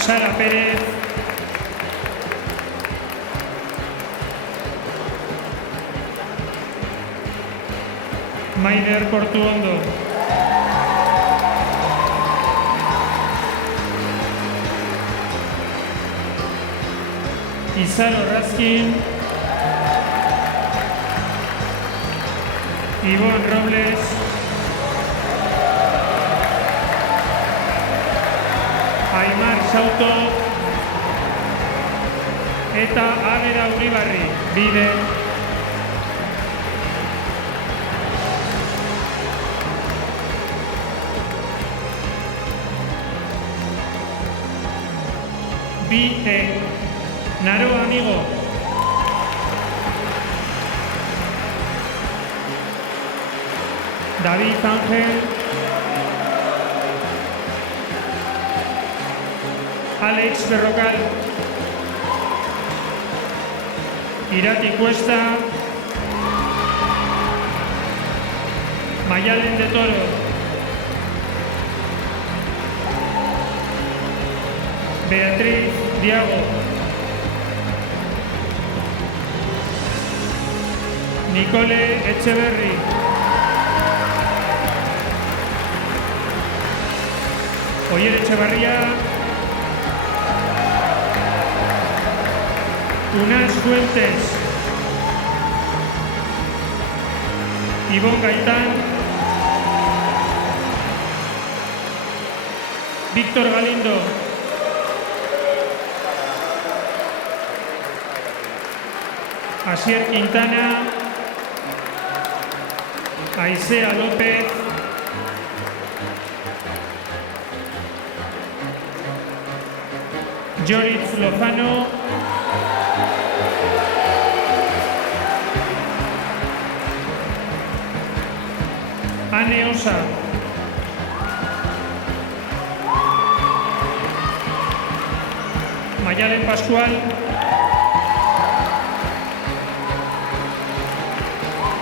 Sara Pérez, Maider Portuondo, Izaro Raskin, Ivonne Robles, Aimar Basaauto eta Abera Uribarri, bide. Bide, Naroa Amigo. David Ángel, Alex Berrocal, Irati Cuesta, Mayalen de Toro, Beatriz Diago, Nicole Echeverri, Oyer Echevarría, Unas Fuentes, Ivonne Gaitán, Víctor Galindo, Asier Quintana, Aisea López, Joritz Lozano, Ane Osa, Mayalen Pascual,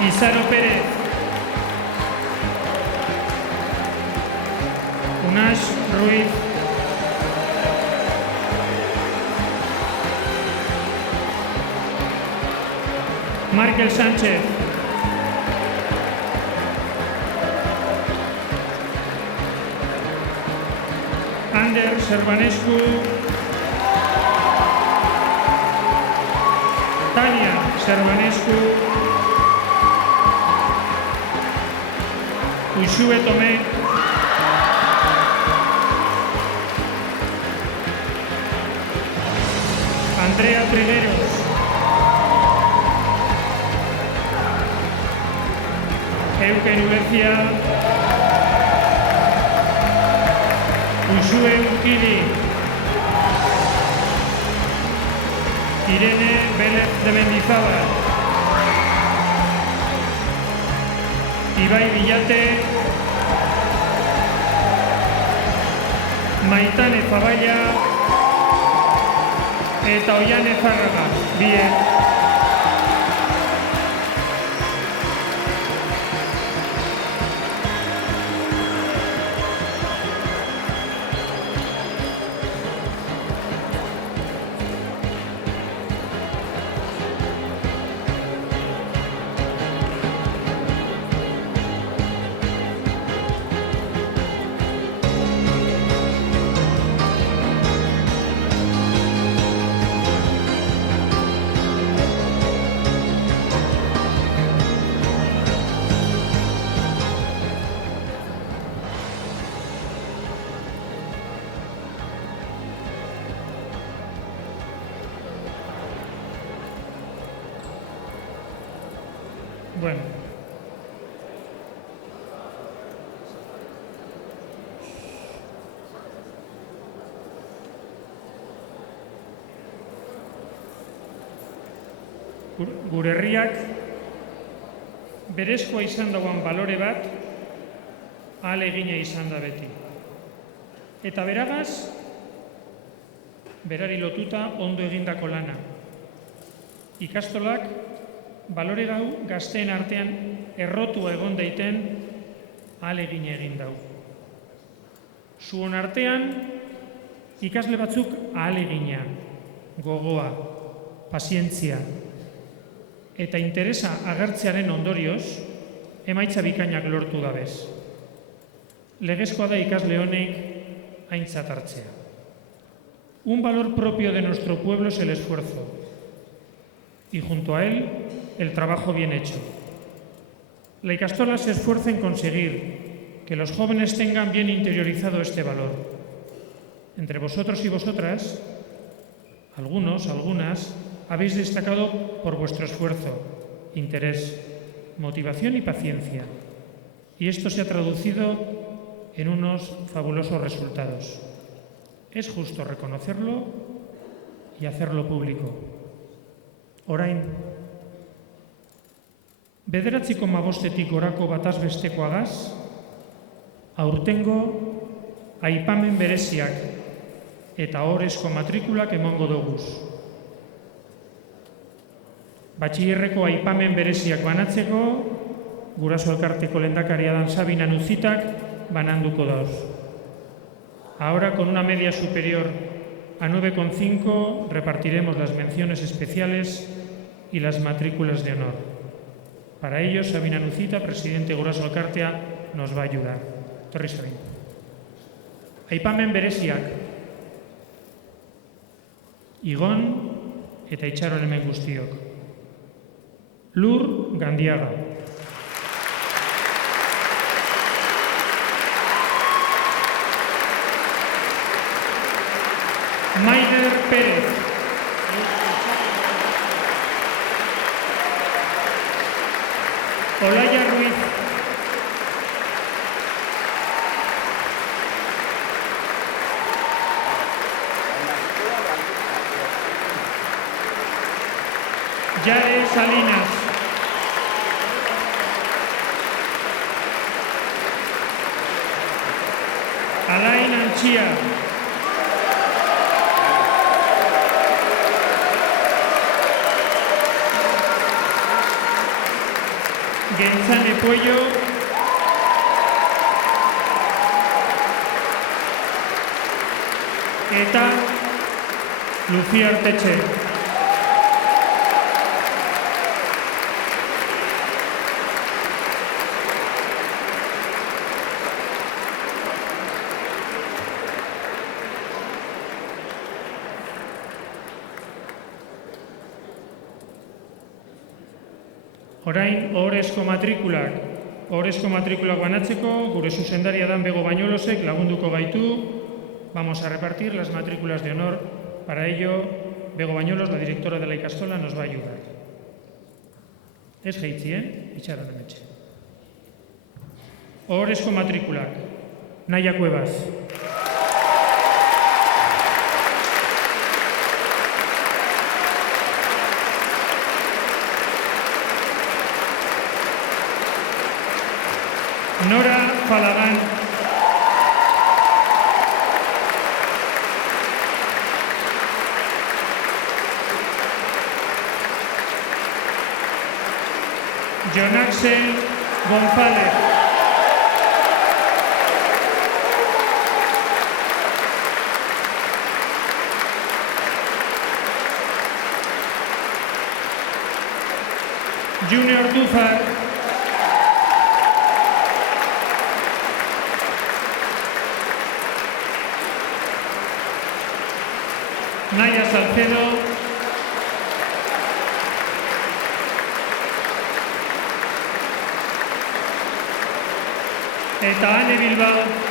Isaro Pérez, Unas Ruiz, Markel Sánchez, Ander Servanescu, Tania Servanescu, Uxue Tomé, Andrea Trigueros, Euken Ulecia, Uxue Ukili, Irene Vélez de Mendizábal, Ibai Villate, Maitane Zaballa eta Oiane Zárraga, bien. Bueno. Gure herriak berezkoa izan dagoen balore bat ahalegina izan da beti. Eta beragaz, berari lotuta ondo egindako lana. Ikastolak balore gau gazteen artean errotua egon daiten ahalegin egin dau. Zuon artean ikasle batzuk ahalegina, gogoa, pazientzia eta interesa agertzearen ondorioz emaitza bikainak lortu dabez. Legezkoa da ikasle honek aintzat hartzea. Un valor propio de nuestro pueblo es el esfuerzo y junto a él el trabajo bien hecho. La ikastola se esfuerza en conseguir que los jóvenes tengan bien interiorizado este valor. Entre vosotros y vosotras, algunos, algunas, habéis destacado por vuestro esfuerzo, interés, motivación y paciencia. Y esto se ha traducido en unos fabulosos resultados. Es justo reconocerlo y hacerlo público. Orain, 9,5 gorako bataz bestekoagaz, aurtengo aipamen bereziak eta ohorezko matrikulak emango doguz. Batxillerreko aipamen bereziak banatzeko, Guraso Elkarteko lehendakaria dan Sabina Nuzitak bananduko dauz. Ahora, con una media superior a 9,5, repartiremos las menciones especiales y las matrículas de honor. Para ello, Sabina Nucita, presidente Guraso Elkartea, nos va a ayudar. Torri Sabina. Aipamen bereziak, Igon eta Itxaron hemen guztiok. Lur Gandiaga. Maider Pérez. Olaya Ruiz. Yare Salinas. Alain Anchía. Genzane Puello. Eta Lucía Arteche. Orain, ohorezko matrikulak banatzeko, gure zuzendaria dan Bego Bañolosek lagunduko gaitu. Vamos a repartir las matrículas de honor. Para ello, Bego Bañolos, la directora de la ikastola, nos va a ayudar. Ez geitzi, Itxaron emetxe. Ohorezko matrikulak. Naya Cuevas. Nora Falagán. John Axel González. Junior Duzar. Naya Salcedo. Eta Ane Bilbao.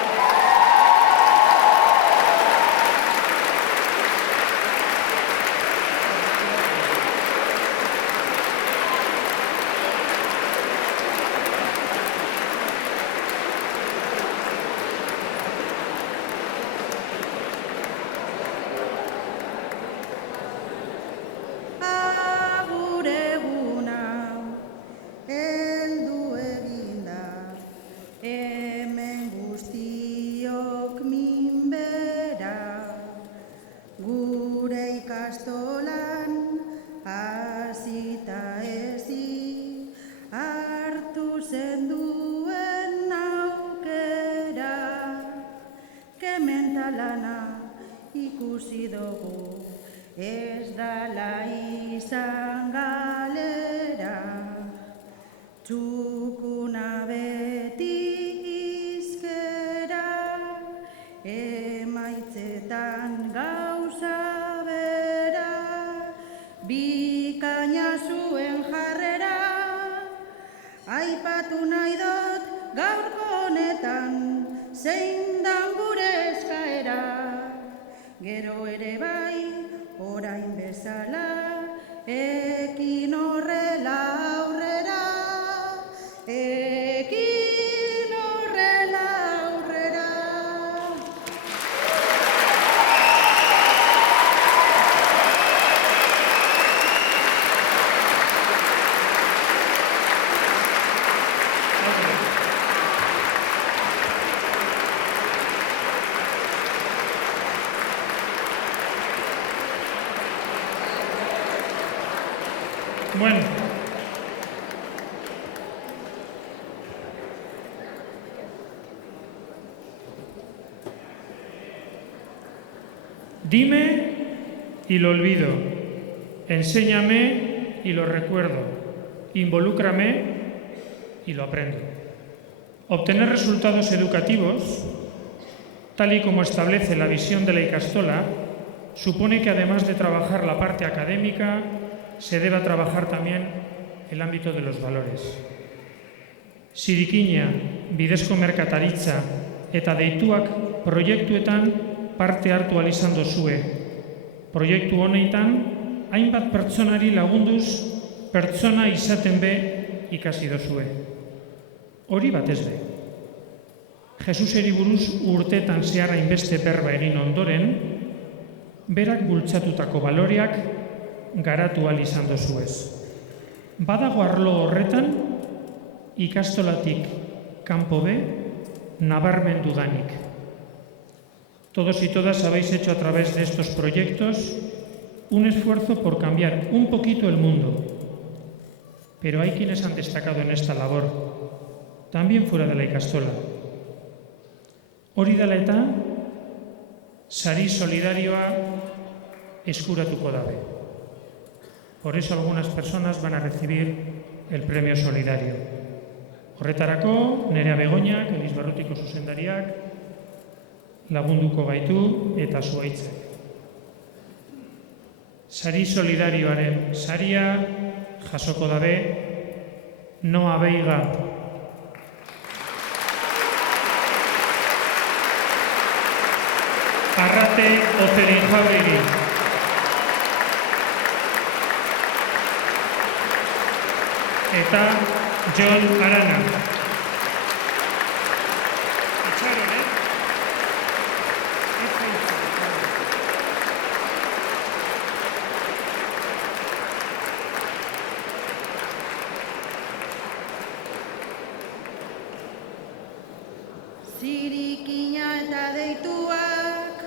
ikusi dugu, ez dala izan galera, txukuna beti izkera, emaitzetan gauza bera, bikaina zuen jarrera, aipatu nahi dut gaurko honetan, zein dan gure eskaera, gero ere bai, orain bezala, ekin horrela aurrera, ekin horrela aurrera. Bueno. Dime y lo olvido. Enséñame y lo recuerdo. Involúcrame y lo aprendo. Obtener resultados educativos, tal y como establece la visión de la ikastola, supone que además de trabajar la parte académica, se deba trabajar también el ámbito de los valores. Sirikina, bidezko merkataritza eta deituak proiektuetan parte hartu ahal izan duzue. Proiektu honetan, hainbat pertsonari lagunduz, pertsona izaten be ikasi duzue. Hori batez be. Jesuseri buruz urteetan zehar hainbeste berba egin ondoren, berak bultzatutako baloreak garatu ahal izan dozuez. Badago arlo horretan, ikastolatik kanpo be, nabarmendu danik. Todos y todas habéis hecho a través de estos proyectos un esfuerzo por cambiar un poquito el mundo. Pero hay quienes han destacado en esta labor, también fuera de la ikastola. Hori dela eta, sari solidarioa eskuratuko dabe. Por eso algunas personas van a recibir el premio solidario. Horretarako, Nerea Begoñak, Elizbarrutiko zuzendariak, lagunduko gaitu eta zuaitzak. Sari solidarioaren saria jasoko dabe Noa Veiga. Arrate Ocerin-Jauregui. Eta Jon Arana. Itxaron, Zirikina eta deituak,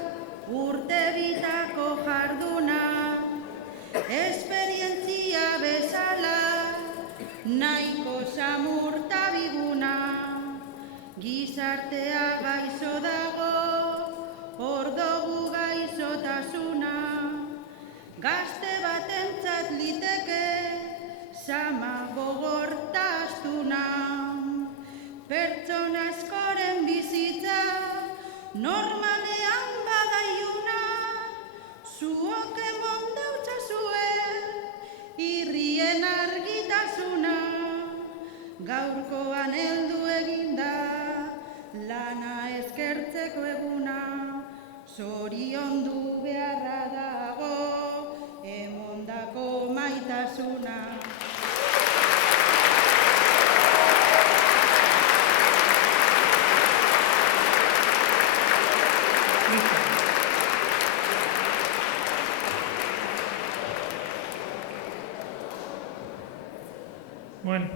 urte bitako jarduna, esperientzia bezala, nahiko samurta biguna, gizartea gaizo dago, ordogu gaizotasuna, gazte batentzat liteke, sama gogortastuna, pertsona askoren bizitza, normalean badaiuna, zuok emon deutsazue, irrien argitasuna, gaurkoan heldu eginda, lana eskertzeko eguna, zoriondu beharra dago, emondako maitasuna. Bueno.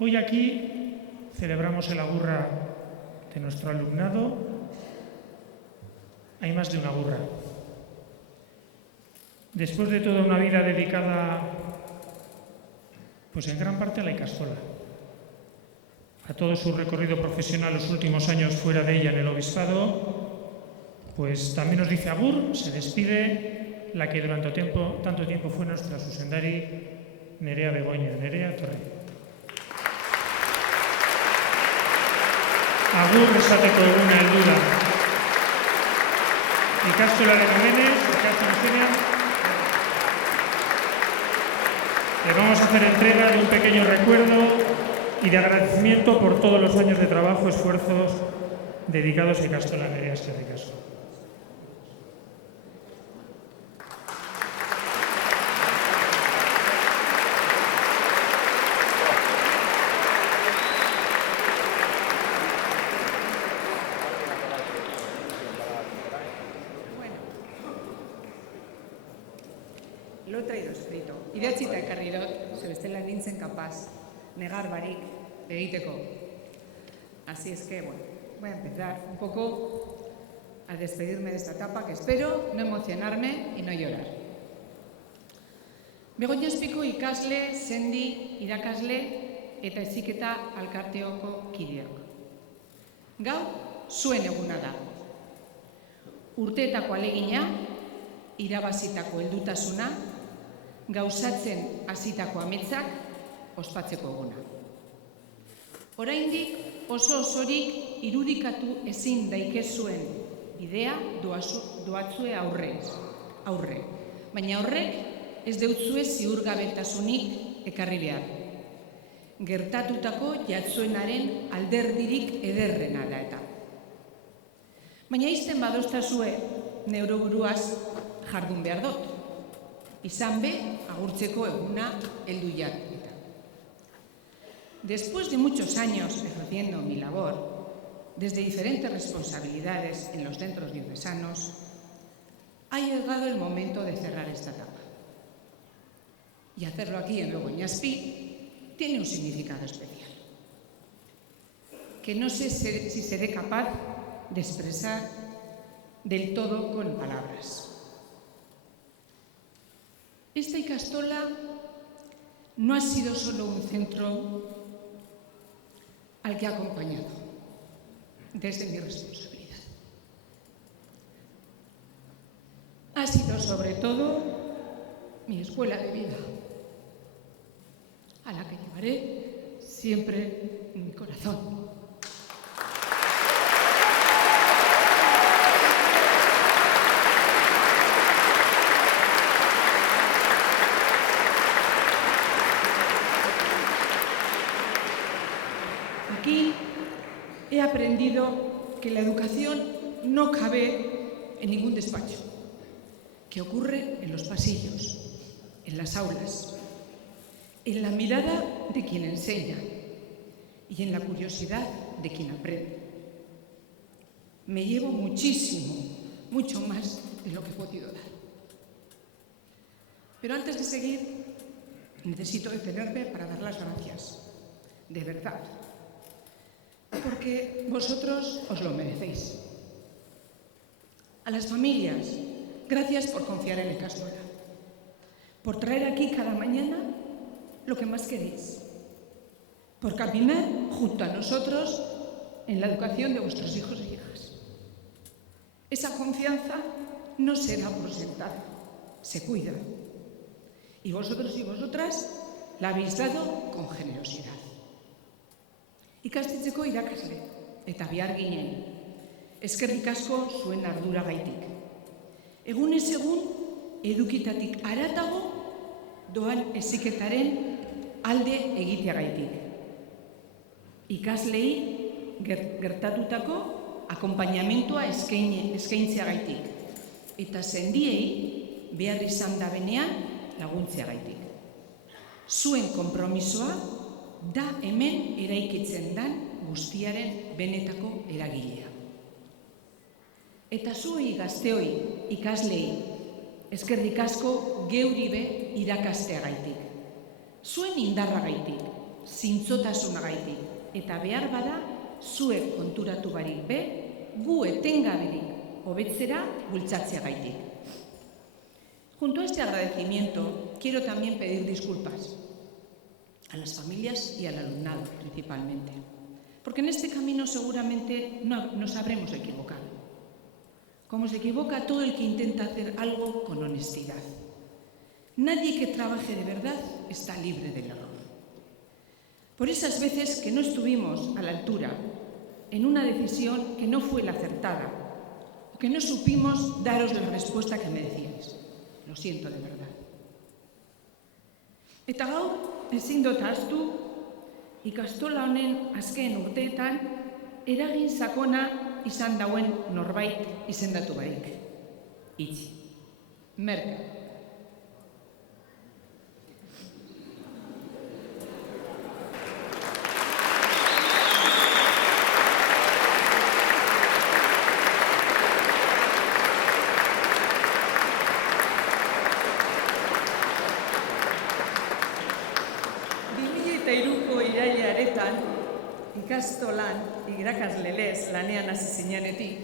Hoy aquí celebramos el agurra de nuestro alumnado. Hay más de una agurra. Después de toda una vida dedicada, pues en gran parte a la ikastola, a todo su recorrido profesional los últimos años fuera de ella en el obispado, pues también nos dice agur, se despide la que durante tanto tiempo fue nuestra zuzendari Nerea Begoña. Nerea, torre. Agur esateko eguna heldu da. Ikastolaren omenez, ikastola izenean, le vamos a hacer entrega de un pequeño recuerdo y de agradecimiento por todos los años de trabajo, esfuerzos dedicados a Ikastola Nerea eskerrik asko. Lo he traído escrito. Idatzita ekarri dut, ze bestela nintzen kapaz, negar barik egiteko. Así es que, bueno, voy a empezar un poco a despedirme de esta etapa, que espero no emocionarme y no llorar. Begoñaspiko ikasle, sendi, irakasle eta heziketa alkarteoko kideok. Gaur, zuen eguna da. Urteetako alegina, irabazitako heldutasuna, gauzatzen hasitako ametsak ospatzeko eguna. Oraindik oso osorik irudikatu ezin daikezuen bidea doatzue aurre. Baina horrek ez deutzue ziurgabetasunik ekarri behar. Gertatutako jatzuenaren alderdirik ederrena da eta. Baina izten badoztazue neuroburuaz jardun behar dut. Izan be, agurtzeko eguna heldu jat. Después de muchos años ejerciendo mi labor, desde diferentes responsabilidades en los centros diocesanos, ha llegado el momento de cerrar esta etapa. Y hacerlo aquí en Begoñaspi tiene un significado especial, que no sé si seré capaz de expresar del todo con palabras. Esta ikastola no ha sido solo un centro al que he acompañado desde mi responsabilidad. Ha sido sobre todo mi escuela de vida, a la que llevaré siempre en mi corazón. Aquí he aprendido que la educación no cabe en ningún despacho, que ocurre en los pasillos, en las aulas, en la mirada de quien enseña y en la curiosidad de quien aprende. Me llevo muchísimo, mucho más de lo que he podido dar. Pero antes de seguir, necesito detenerme para dar las gracias, de verdad. Porque vosotros os lo merecéis. A las familias, gracias por confiar en Ikastola, por traer aquí cada mañana lo que más queréis, por caminar junto a nosotros en la educación de vuestros hijos e hijas. Esa confianza no se da por sentada, se cuida. Y vosotros y vosotras la habéis dado con generosidad. Ikastetxeko irakasle eta beharginen, eskerrik asko zuen arduragaitik. Egunez egun edukitatik haratago doan heziketaren alde egiteagaitik. Ikaslei gertatutako akonpainamentua eskaintzeagaitik eta sendiei behar izan da benean laguntzeagaitik. Zuen konpromisoa da hemen eraikitzen dan guztiaren benetako eragilea. Eta zuei gazteoi, ikaslei, eskerrik asko geuribe irakasteagaitik. Zuen indarragaitik, zintzotasunagaitik, eta behar bada zuek konturatu barik be, gu etengaberik hobetzera bultzatzeagaitik. Junto a este agradecimiento, quiero también pedir disculpas a las familias y al alumnado principalmente, porque en este camino seguramente nos habremos equivocado, como se equivoca todo el que intenta hacer algo con honestidad. Nadie que trabaje de verdad está libre del error. Por esas veces que no estuvimos a la altura en una decisión que no fue la acertada, o que no supimos daros la respuesta que merecíais. Lo siento de verdad. Eta gaur, ezin dut ahaztu, ikastola honen azken urteetan eragin sakona izan dauen norbait izendatu barik. Itzi. Merka. Iraila aretan, ikastolan irakaslelez lanean hasi zinenetik,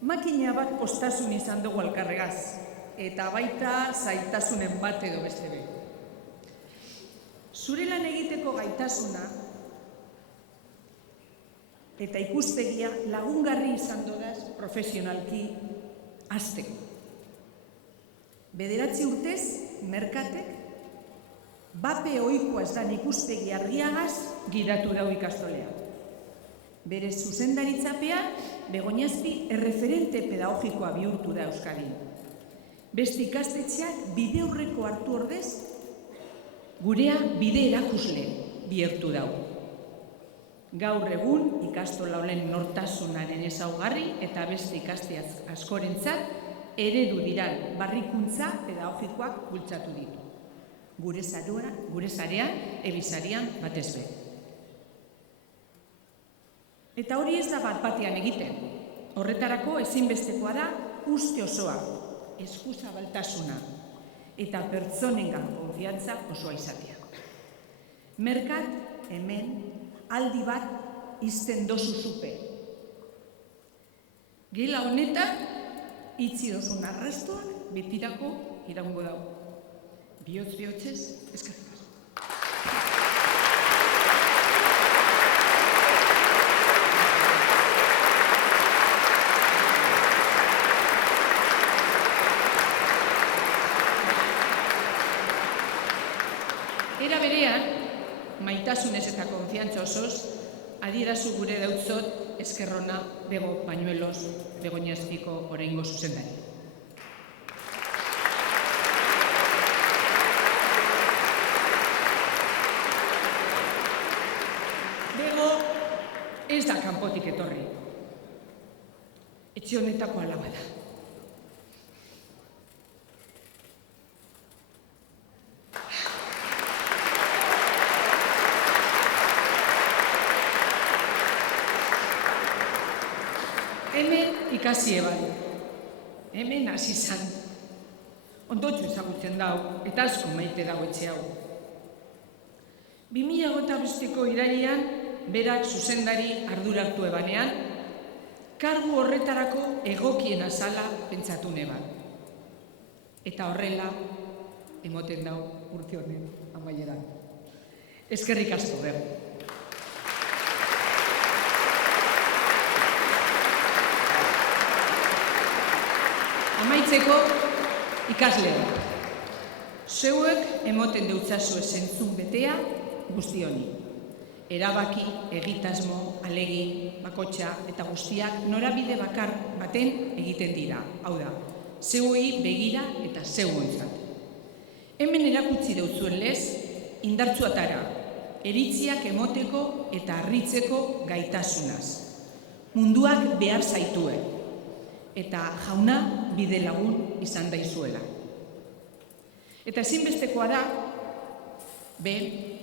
makina bat postasun izan dugu alkarregaz, eta baita zailtasunen bat edo beste be. Zure lan egiteko gaitasuna eta ikuspegia lagungarri izan dodaz profesionalki hasteko. 9 urtez, merkatek bape ohikoa ez dan ikuspegi argiagaz gidatu dau ikastolea. Bere zuzendaritzapean, Begoñazpi erreferente pedagogikoa bihurtu da Euskadin. Beste ikastetxeak bide aurreko hartu ordez, gurea bide erakusle bihurtu dau. Gaur egun ikastola honen nortasunaren ezaugarri eta beste ikaste askorentzat eredu diran barrikuntza pedagogikoak bultzatu ditu. Gure zarean, ebizarian batez be. Eta hori ez da bat-batean egiten. Horretarako ezinbestekoa da uste osoa, eskuzabaltasuna eta pertsonengan konfiantza osoa izatea. Merkat hemen aldi bat izten dozu zupe. Gela honetan, itzi dozun arrastoan betirako iraungo dago. Bihotz-bihotzez, eskerrik asko. Era berean, maitasunez eta konfiantza osoz, adierazu gure dautzot eskerrona Bego Bañuelos, Begoñazpiko oraingo zuzendari. Ez da kanpotik etorri. Etxe honetako alaba da. Hemen ikasi eban. Hemen hasi zan. Ondotxo ezagutzen dau, eta asko maite dago etxe hau. 2005ko irailean, berak zuzendari arduratu ebanean, kargu horretarako egokien azala pentsatu neban. Eta horrela, emoten dau urte honen amaieran. Eskerrik asko, Bego. Amaitzeko, ikaslea. Zeuek emoten deutzazu esentzun betea guzti honi. Erabaki, egitasmo, alegin, bakotxa eta guztiak norabide bakar baten egiten dira. Hau da, zeuei begira eta zeuontzat. Hemen erakutsi deutzuen lez, indartsuatara, eritziak emoteko eta harritzeko gaitasunaz. Munduak behar zaitue, eta jauna bide lagun izan daizuela. Eta ezinbestekoa da,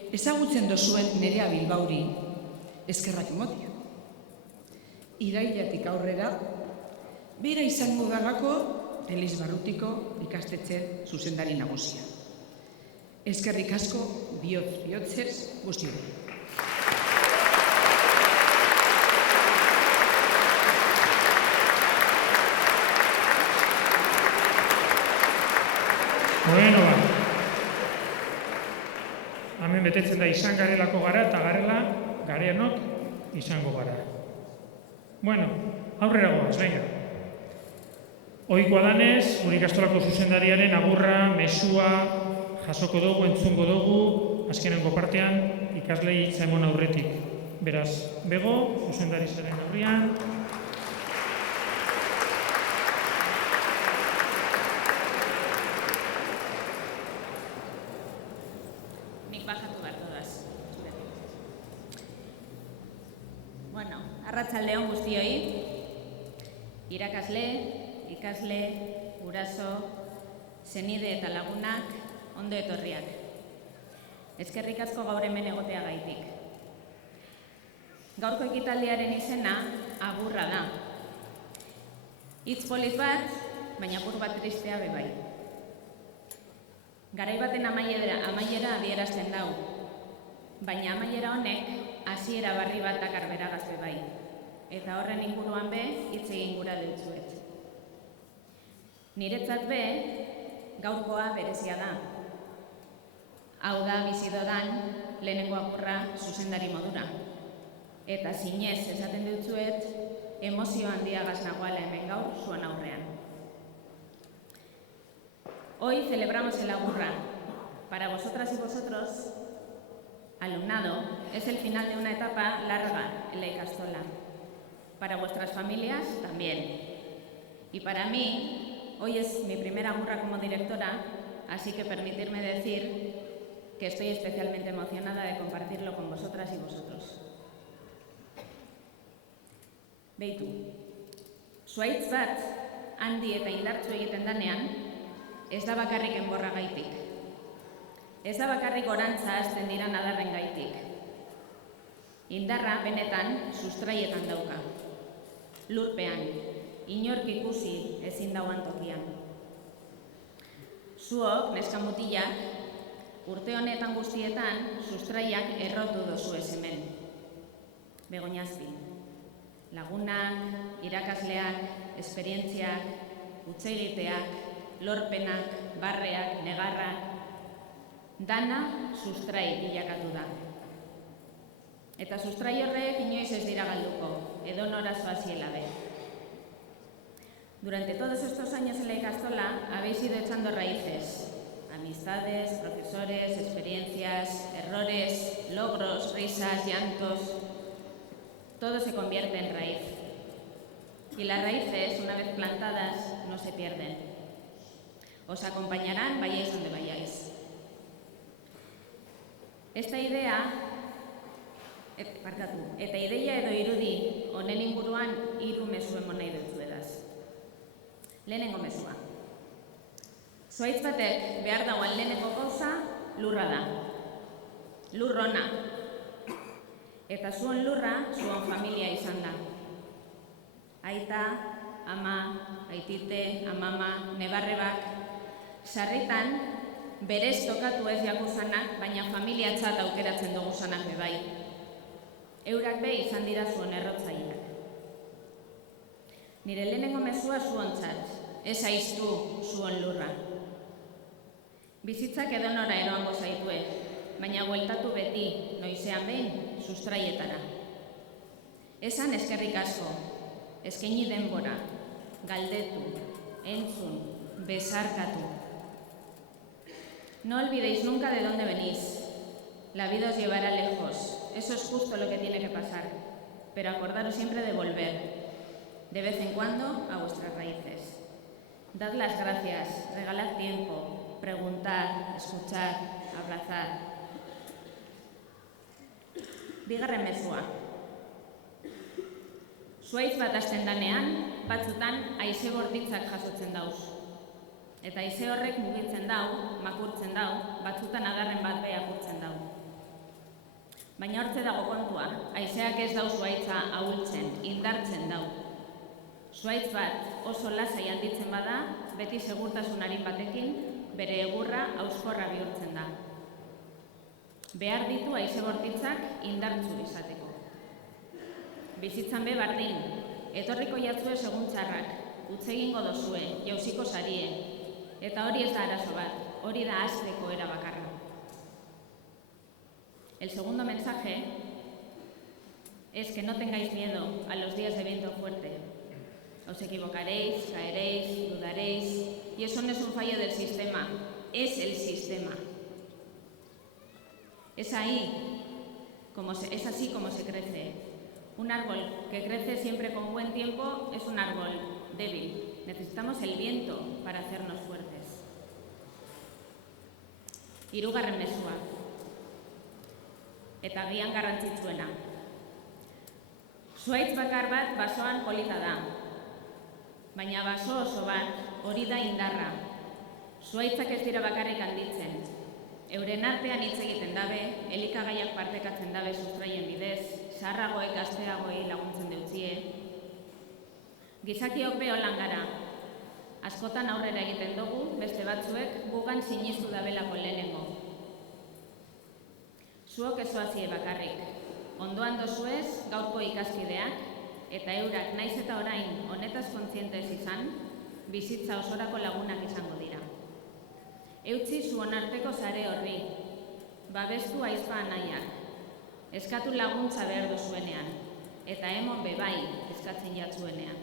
ezagutzen dozuen Nerea Bilbauri eskerrak emotia. Irailatik aurrera, bera izango dalako Elizbarrutiko ikastetxe zuzendari nagusia. Eskerrik asko, bihotz-bihotzez guztioi. Bueno, hemen betetzen da izan garelako gara eta garela gareanok izango gara. Bueno, aurrera goaz, venga. Ohikoa danez, gure ikastolako zuzendariaren agurra, mesua, jasoko dugu, entzungo dugu, azkenengo partean ikaslei hitza emon aurretik. Beraz, Bego, zuzendarizaren aurrian. Nik bajatu behar dodaz. Arratsaldeon guztioi, irakasle, ikasle, guraso, senide eta lagunak, ondo etorriak. Eskerrik asko gaur hemen egoteagaitik. Gaurko ekitaldiaren izena agurra da. Hitz polit bat, baina apur bat tristea be bai. Garai baten amaiera adierazten dau, baina amaiera honek hasiera barri bat dakar beragaz be bai. Eta horren inguruan be hitz egin gura deutsuet. Niretzat be, gaurkoa berezia da. Hau da bizi dodan lehenengo agurra zuzendari modura. Eta zinez esaten dutzuet, emozio handiagaz nagoala hemen gaur zuen aurrean. Hoy celebramos el agurra. Para vosotras y vosotros, alumnado, es el final de una etapa larga en la ikastola. Para vuestras familias también. Y para mí, hoy es mi primera agurra como directora, así que permitirme decir que estoy especialmente emocionada de compartirlo con vosotras y vosotros. Beitu, zuhaitz bat handi eta indartsu egiten danean, ez da bakarrik enborra gaitik. Ez da bakarrik orantza hasten diran adarren gaitik. Indarra benetan sustraietan dauka. Lurpean, inork ikusi ezin dauan tokian. Zuok, neska mutilak, urte honetan guztietan sustraiak errotu dozuez hemen. Begoñazpi. Lagunak, irakasleak, esperientziak, utzailiteak, lorpenak, barreak, negarrak, dana sustrai bilakatu da. Eta sustrai horrek inoiz ez dira galduko, edonora zoaziela be. Durante todos estos años en la ikastola habéis ido echando raíces. Amistades, profesores, experiencias, errores, logros, risas, llantos. Todo se convierte en raíz. Y las raíces, una vez plantadas, no se pierden. Os acompañarán vayáis donde vayáis. Eta ideia edo irudi honen inguruan hiru mezu emon nahi dutzuedaz. Lehenengo mezua. Zuhaitz batek behar dagoen lehenengo gauza lurra da. Lur ona. Eta zuen lurra zuen familia izan da. Aita, ama, aitite, amama, nebarrebak, sarritan berez tokatu ez jakuzanak, baina familiatzat aukeratzen dugu zanak bebai. Eurak be izan dira zuen errotzaileak. Nire lehenengo mezua zuontzat, ez aiztu zuen lurra. Bizitzak edonora eroango zaitue, baina bueltatu beti, noizean behin, sustraietara. Esan eskerrik asko, eskaini denbora, galdetu, entzun, besarkatu. No olvidéis nunca de dónde venís. La vida os llevará lejos, eso es justo lo que tiene que pasar, pero acordaros siempre de volver, de vez en cuando, a vuestras raíces. Dad las gracias, regalad tiempo, preguntad, escuchad, abrazad. Bigarren mezua. Zuhaitz bat hasten danean, batzutan haize bortitzak jasotzen dauz. Eta haize horrek mugitzen dau, makurtzen dau, batzutan agarren bat be apurtzen dau. Baina hortze dago kontua, haizeak ez dau zuhaitza ahultzen, indartzen dau. Zuhaitz bat oso lasai handitzen bada, beti segurtasunarin batekin, bere egurra hauskorra bihurtzen da. Behar ditu haize bortitzak indartzu izateko. Bizitzan be bardin, etorriko jatzue segun txarrak, utze egingo dozue, jauziko sarie, eta hori ez da arazo bat, hori da hasteko era bakarra. El segundo mensaje es que no tengáis miedo a los días de viento fuerte. Os equivocaréis, caeréis, dudaréis, y eso no es un fallo del sistema, es el sistema. Es así como se crece. Un árbol que crece siempre con buen tiempo es un árbol débil. Necesitamos el viento para hacernos fuertes. Hirugarren mezua. Eta agian garrantzitsuena. Zuhaitz bakar bat basoan polita da, baina baso oso bat hori da indarra. Zuhaitzak ez dira bakarrik handitzen. Euren artean hitz egiten dabe, elikagaiak partekatzen dabe sustraien bidez, zaharragoek gazteagoei laguntzen deutzie. Gizakiok be holan gara. Askotan aurrera egiten dugu, beste batzuek gugan sinistu dabelako lehenengo. Zuok ez zoazie bakarrik. Ondoan dozuez gaurko ikaskideak, eta eurak naiz eta orain honetaz kontziente ez izan, bizitza osorako lagunak izango dira. Eutzi zuon arteko sare horri, babestu aizpa anaiak, eskatu laguntza behar duzuenean, eta emon bebai eskatzen jatzuenean.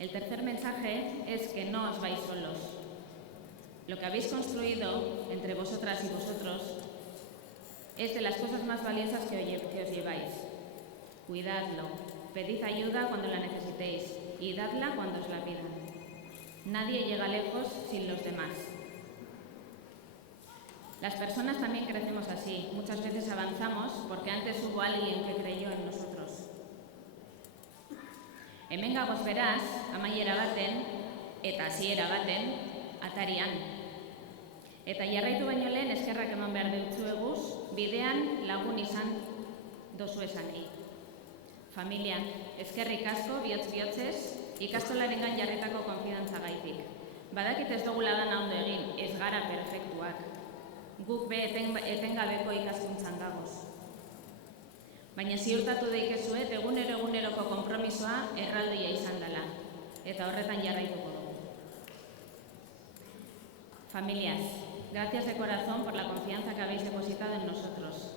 El tercer mensaje es que no os vais solos. Lo que habéis construido entre vosotras y vosotros es de las cosas más valiosas que os lleváis. Cuidadlo, pedid ayuda cuando la necesitéis y dadla cuando os la pidan. Nadie llega lejos sin los demás. Las personas también crecemos así. Muchas veces avanzamos porque antes hubo alguien que creyó en nosotros. Hemen gagoz beraz, amaiera baten, eta hasiera baten, atarian. Eta jarraitu baino lehen eskerrak eman behar deutzueguz, bidean lagun izan dozu esanei. Familiak, eskerrik asko, bihotz-bihotzez, ikastolarengan jarritako konfidantza gaitik. Badakit ez dugula dana ondo egin, ez gara perfektuak. Guk be etengabeko ikaskuntzan gagoz. Baina ziurtatu daikezuet eguneroko konpromisoa erraldoia izan dela, eta horretan jarraituko dugu. Familias, gracias de corazón por la confianza que habéis depositado en nosotros.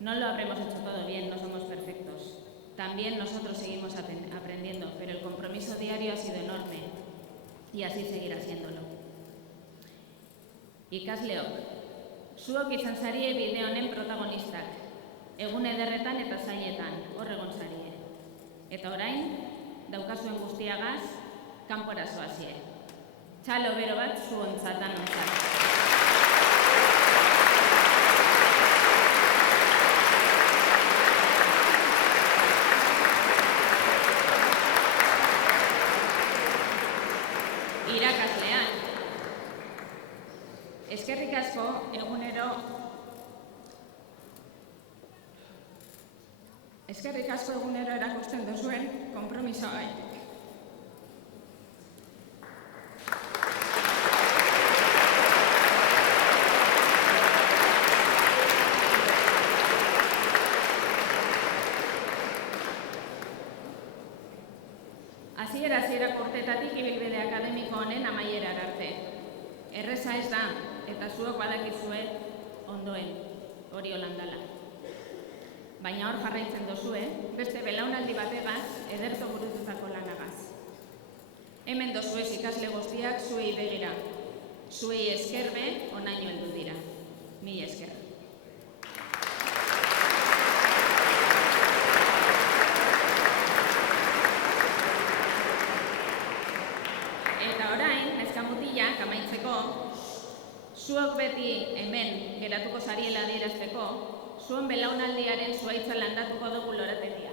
No lo habremos hecho todo bien, no somos perfectos. También nosotros seguimos aprendiendo, pero el compromiso diario ha sido enorme y así seguirá siéndolo. Ikasleok, zuok izan zarie bide honen protagonistak, egun ederretan eta zailetan, hor egon zarie. Eta orain, daukazuen guztiagaz, kanpora zoazie. Txalo bero bat zuontzatan ontzat. Irakaslean. Eskerrik asko egunero erakusten duzuen konpromisoa gaitik. Hasierako urtetatik ibilbide akademiko honen amaierar arte. Erreza ez da, eta zuok badakizue ondoen, hori holandala. Baina hor jarraitzen dozue, beste belaunaldi bategaz, ederto burututako lanagaz. Hemen dozuez ikasle guztiak zuei begira. Zuei eskerbe, onaino heldu dira. Mila esker. Eta orain, neskamutilak amaitzeko, zuok beti hemen geratuko zariela adierazteko, zuen belaunaldiaren zuhaitza landatuko dugu lorategia.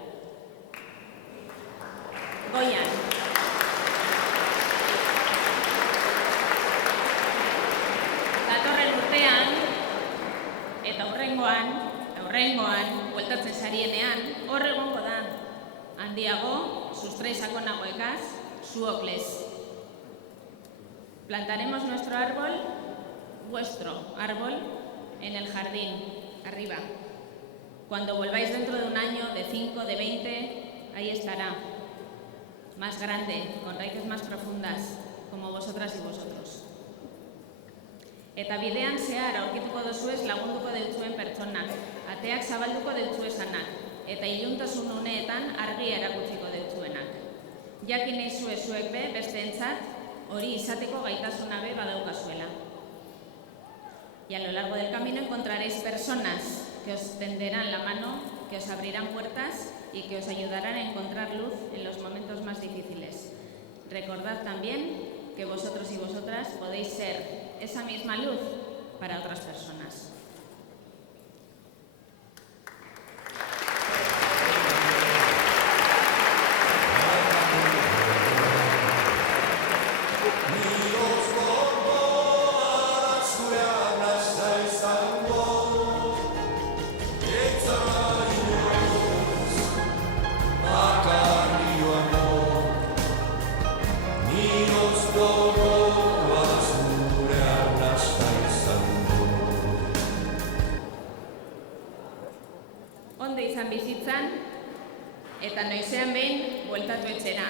Goian. Datorren urtean, eta aurrengoan, bueltatzen sarienean, hor egongo da. Handiago, sustraizako nagoekaz, zuok lez. Plantaremos nuestro árbol, vuestro árbol, en el jardín, arriba. Cuando volváis dentro de un año, de 5, de 20, ahí estará. Más grande, con raíces más profundas, como vosotras y vosotros. Eta bidean zehar aurkituko dozuez lagunduko deutzuen pertsonak, ateak zabalduko deutzuesanak, eta iluntasun uneetan argia erakutsiko deutzuenak. Jakin eizue zuek be, besteentzat, hori izateko gaitasuna be badaukazuela. Y a lo largo del camino encontraréis personas que os tenderán la mano, que os abrirán puertas y que os ayudarán a encontrar luz en los momentos más difíciles. Recordad también que vosotros y vosotras podéis ser esa misma luz para otras personas. bueltatu etxera.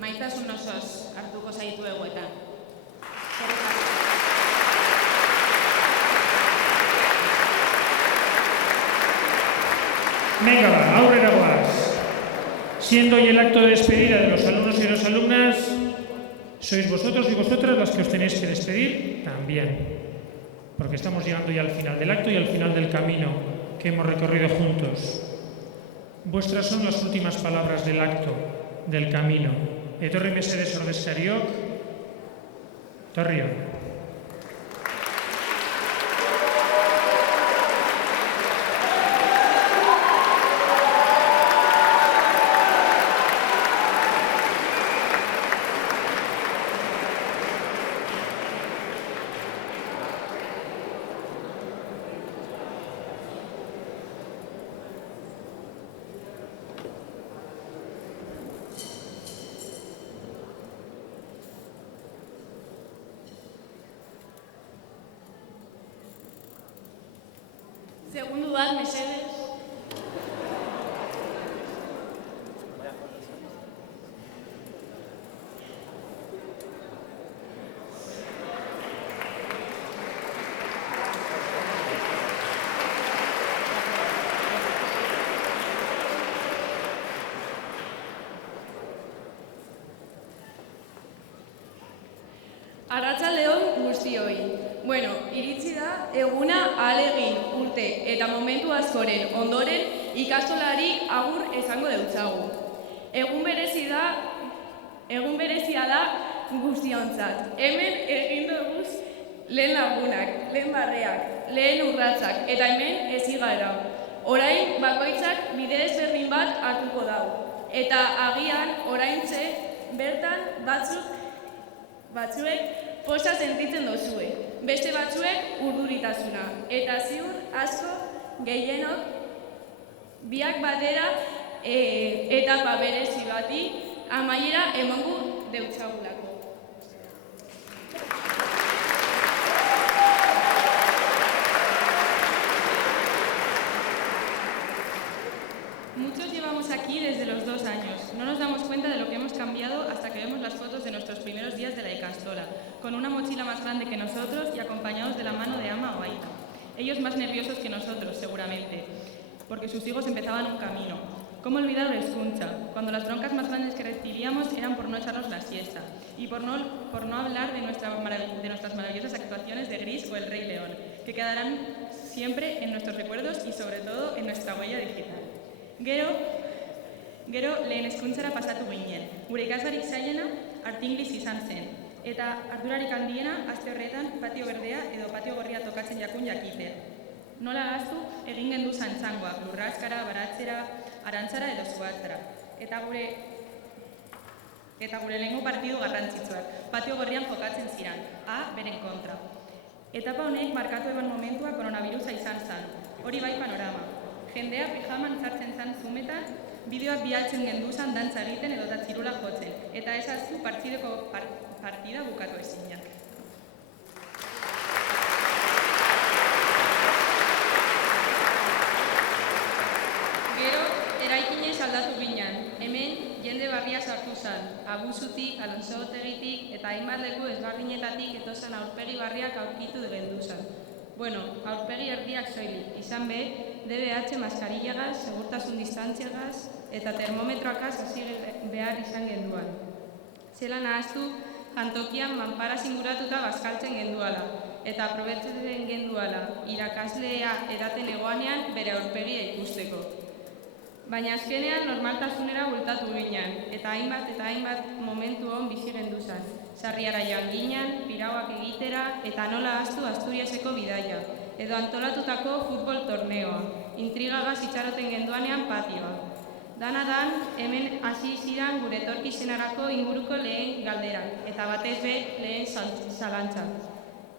Maitasun osoz hartuko zaituegu eta. Venga, va, aurrera goaz. Siendo hoy el acto de despedida de los alumnos y las alumnas, sois vosotros y vosotras las que os tenéis que despedir también. Porque estamos llegando ya al final del acto y al final del camino que hemos recorrido juntos. Vuestras son las últimas palabras del acto, del camino. Etorri mesedez ordezkariok, Torrio. Segundu bat, mesedez. Arratsaldeon guztioi. Bueno, iritsi da eguna ahalegin urte eta momentu askoren ondoren ikastolari agur esango deutzagu. Egun berezia da guztiontzat. Hemen egin dugu lehen lagunak, lehen barreak, lehen urratsak eta hemen hezi gara. Orain bakoitzak bide ezberdin bat hartuko dau. Eta agian oraintxe bertan batzuek posa sentitzen dozue, beste batzuek urduritasuna, eta ziur asko gehienok biak batera etapa berezi bati amaiera emango deutzagulako. Muchos llevamos aquí desde los 2 años. No nos damos cuenta de lo que hemos cambiado hasta que vemos las fotos de nuestros primeros días de la ikastola, con una mochila más grande que nosotros y acompañados de la mano de Ama o Aita. Ellos más nerviosos que nosotros, seguramente, porque sus hijos empezaban un camino. ¿Cómo olvidar Escuncha? Cuando las broncas más grandes que recibíamos eran por no echarnos la siesta y por no hablar de nuestras maravillosas actuaciones de Gris o El Rey León, que quedarán siempre en nuestros recuerdos y sobre todo en nuestra huella digital. Gero lehen hezkuntzara pasatu ginen. Gure ikasgarik zailena artinglis izan zen. Eta ardurarik handiena aste horretan patio berdea edo patio gorria tokatzen jakun jakitea. Nola ahaztu egin gendu zantzangoak, lurraskara, baratzera, arantzara edo zuhatzara. Eta gure lehengo partidu garrantzitsuak, patio gorrian jokatzen ziran, beren kontra. Etapa honek markatu eban momentua koronavirusa izan zen, hori bai panorama. Jendea pijaman sartzen zan zumetan, bideoak bialtzen genduzan dantza egiten edo txirula jotzen, eta esaztu partida bukatu ezinak. Gero, eraikinez aldatu ginen, hemen jende barria sartu zen, Abusutik, Alonso Otegitik eta hainbat leku ezberdinetatik etozen aurpegi barriak aurkitu genduzan. Bueno, aurpegi erdiak soilik, izan be, DBH maskarillagaz, segurtasun distantziagaz eta termometroakaz hasi behar izan genduan. Zelan ahaztu, jantokian manparaz inguratuta bazkaltzen genduala, eta aprobetzen genduala, irakaslea edaten egoanean bere aurpegia ikusteko. Baina azkenean normaltasunera bueltatu ginen, eta hainbat momentu hon bizi genduzan. Sarriara joan ginen, pirauak egitera, eta nola ahaztu Asturiaseko bidaia, edo antolatutako futbol torneoa, intrigagaz itxaroten genduanean patioa. Danadan, hemen hasi ziran gure etorkizenarako inguruko lehen galderak, eta batez be lehen zalantzak.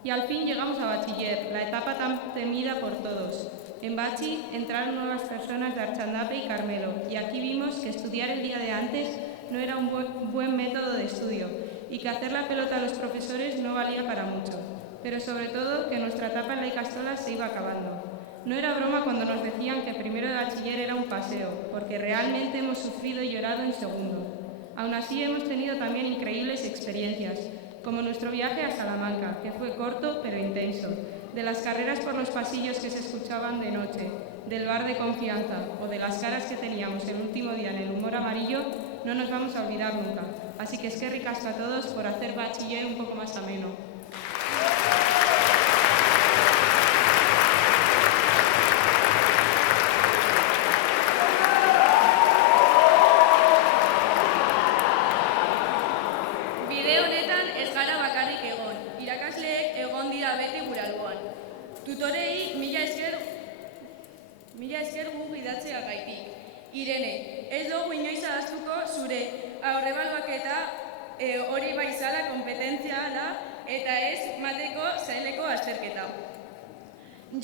Y al fin llegamos a bachiller, la etapa tan temida por todos. En Bachi entraron nuevas personas de Archandape y Carmelo, y aquí vimos que estudiar el día de antes no era un buen método de estudio, y que hacer la pelota a los profesores no valía para mucho, pero sobre todo que nuestra etapa en la ikastola se iba acabando. No era broma cuando nos decían que primero de bachiller era un paseo, porque realmente hemos sufrido y llorado en segundo. Aún así hemos tenido también increíbles experiencias, como nuestro viaje a Salamanca, que fue corto pero intenso, de las carreras por los pasillos que se escuchaban de noche, del bar de confianza o de las caras que teníamos el último día en el humor amarillo, no nos vamos a olvidar nunca. Así que eskerrik asko a todos por hacer bachiller un poco más ameno. Bide honetan ez gara bakarrik egon, irakasleek egon dira beti gure alboan. Tutorei mila esker gu gidatzea gaitik. Irene, ez dugu inoiz ahaztuko zure aurrebaluaketa hori baizala kompetentzia da eta ez mateko zaileko azterketa.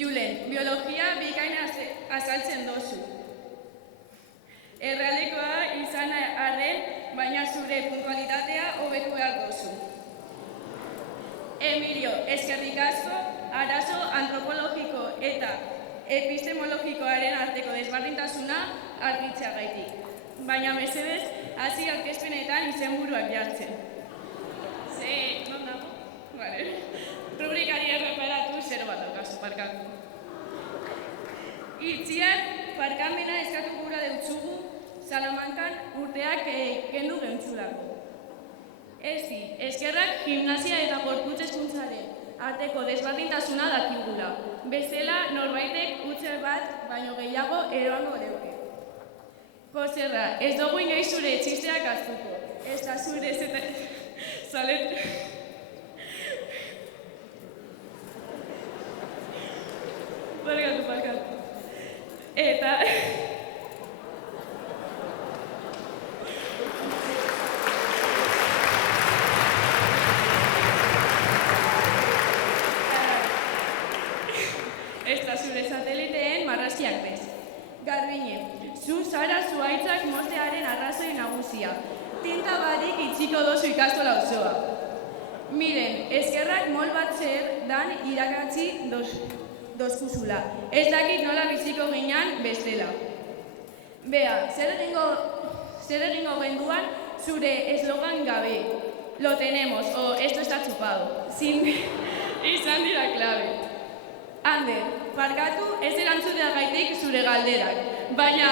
Julen, biologia bikaina azaltzen dozu. Errealekoa izan arren, baina zure puntualitatea hobetu behar dozu. Emilio, eskerrik asko, arazo antropologiko eta epistemologikoaren arteko desberdintasuna argitzeagaitik. Baina mesedez, hasi aurkezpenetan izenburuak jartzen. Non dago? Vale. Rubrikari erreparatu 0 bat daukazu, barkatu. Itziar, barkamena eskatu gura deutzugu, Salamankan urteak kendu gentzulako. Ezi, eskerrak gimnasia eta gorputz hezkuntzaren arteko desberdintasuna dakigula. Bestela, norbaitek utzer bat, baino gehiago eroango leuke. Joserra, ez dugu inoiz zure txisteak aztuko. Ez da zure zalet... Barkatu. Eta... Ez da zure sateliteen marrazkiak bez. Garbine, zu zara zuaitzak mostearen arrazoi nagusia. Tinta barik itxiko dozu ikastola osoa. Miren, eskerrak mol bat zer dan irakatzi dozkuzula. Ez dakit nola biziko ginean bestela. Bea, zer egingo genduan zure eslogan gabe. Lo tenemos, o esto está chupado. Izan dira klabe. Ander, barkatu ez erantzutea gaitik zure galderak, baina...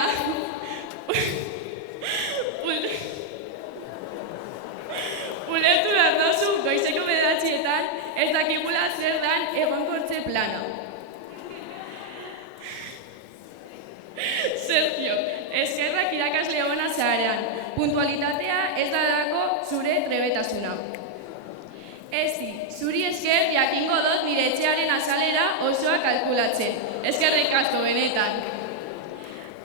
Ulertu behar dozu goizeko 9:00 ez dakigula zer dan egonkortze plana. Sergio, eskerrak irakasle ona zarean, puntualitatea ez darako zure trebetasuna. Ezi, zuri esker jakingo dut nire etxearen azalera osoa kalkulatzen. Eskerrik asko benetan.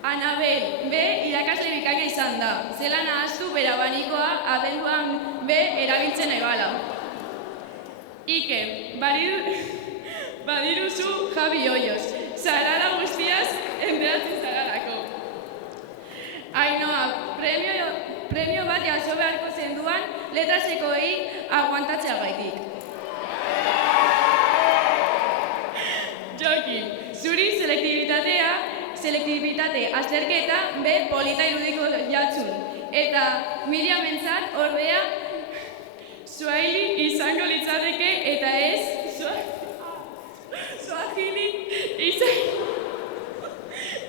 Anabel, be irakasle bikaina izan da. Zelan ahaztu bera banikoa abenduan be erabiltzen ebala. Iker, badiruzu Javi Hoyos. Zarara guztiaz enberatzen zararako. Ainoa, premio bat jaso beharko zenduan letrasekoei aguantatzea gaitik. Joki, zuri selektibitate azterketa be polita irudiko jatzun. Eta Miriam entzat ordea Suahili izango litzateke eta ez Suahili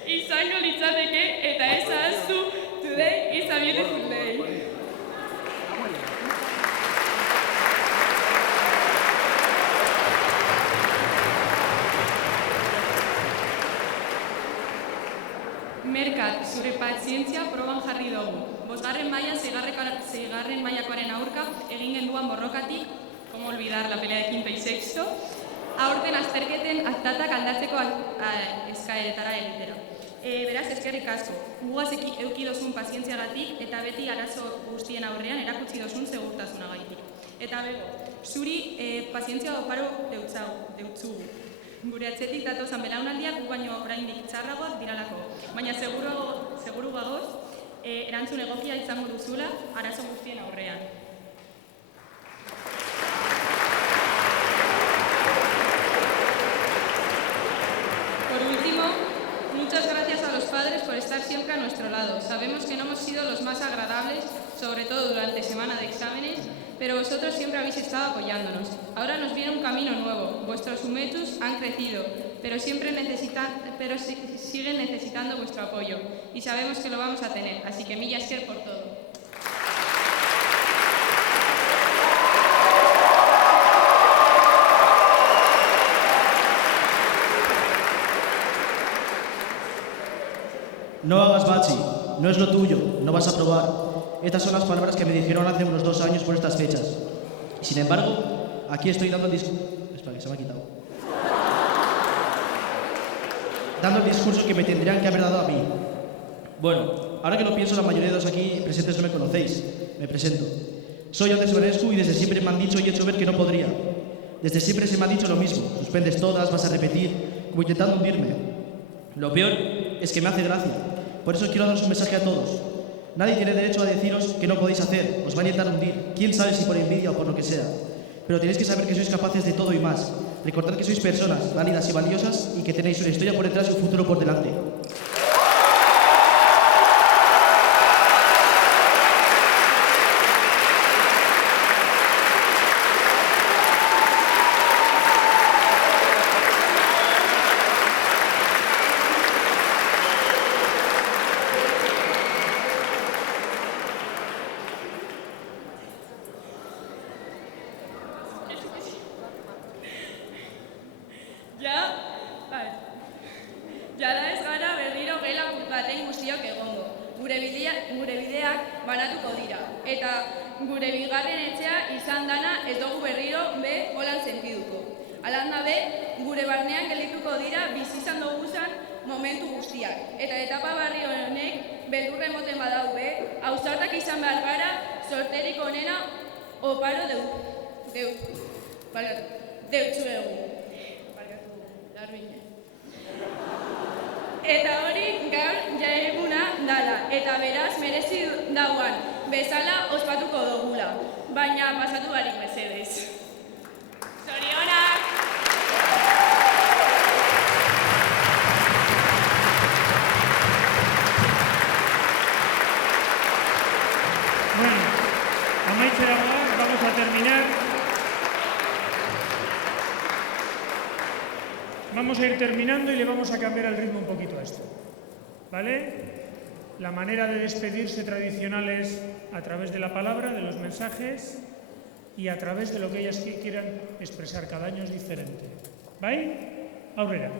izango litzateke eta ez ahaztu today is a beautiful day. Merkat, zure pazientzia proban jarri dugu. 5. maila 6. mailakoaren aurka egin genduan borrokatik, como olvidar la pelea de quinto y sexto, aurten azterketen aktatak aldatzeko eskaeretara egitera. Beraz, eskerrik asko. Gugaz eukidozun pazientziagatik eta beti arazo guztien aurrean erakutsi dozun segurtasunagaitik. Eta bego, zuri pazientzia oparo deutzugu. Gure atzetik datozan belaunaldiak gu baino oraindik txarragoak diralako. Baina seguru gagoz, erantzun egokia izango duzula arazo guztien aurrean. Por último, muchas gracias a los padres por estar siempre a nuestro lado. Sabemos que no hemos sido los más agradables, sobre todo durante semana de exámenes, pero vosotros siempre habéis estado apoyándonos. Ahora nos viene un camino nuevo. Vuestros umetus han crecido, pero siguen necesitando vuestro apoyo y sabemos que lo vamos a tener, así que milla esker por todo. No hagas bachi, no es lo tuyo, no vas a probar. Estas son las palabras que me dijeron hace unos 2 años por estas fechas. Y sin embargo, aquí estoy dando el discurso... Espera, que se me ha quitado. Dando el discurso que me tendrían que haber dado a mí. Bueno, ahora que lo pienso, la mayoría de los aquí presentes no me conocéis. Me presento. Soy Andrés Berescu y desde siempre me han dicho y hecho ver que no podría. Desde siempre se me ha dicho lo mismo. Suspendes todas, vas a repetir, como intentando hundirme. Lo peor es que me hace gracia. Por eso quiero daros un mensaje a todos. Nadie tiene derecho a deciros que no podéis hacer. Os va a intentar hundir. Quién sabe si por envidia o por lo que sea. Pero tenéis que saber que sois capaces de todo y más. Recordad que sois personas válidas y valiosas y que tenéis una historia por detrás y un futuro por delante. Jada ez gara berriro gela baten guztiok egongo. Gure bideak banatuko dira. Eta gure bigarren etxea izan dana ez dugu berriro be holan sentiduko. Alan dabe, gure barnean geldituko dira bizi izan duguzan momentu guztiak. Eta etapa barri honek beldurra emoten badau be, ausartak izan behar gara, sorterik onena oparo deutzuegu. Eta hori gaur jaeguna dala, eta beraz merezi dauan bezala ospatuko dugula, baina pasatu barik mesedez. Zorionak! Bueno, amaitzera goaz, vamos a terminar. Vamos a ir terminando y le vamos a cambiar el ritmo un poquito a esto, ¿vale? La manera de despedirse tradicional es a través de la palabra, de los mensajes y a través de lo que ellas quieran expresar. Cada año es diferente. ¿Vale? Aurrera.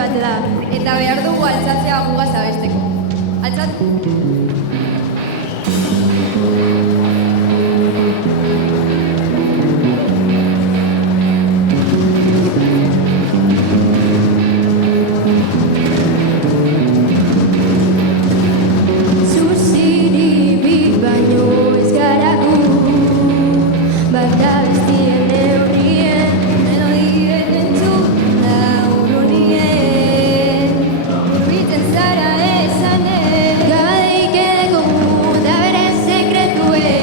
bat da, eta behar dugu altzatzea gugaz abesteko. Altzatu! Zara esanen, gadeik edeko da bere sekretuen.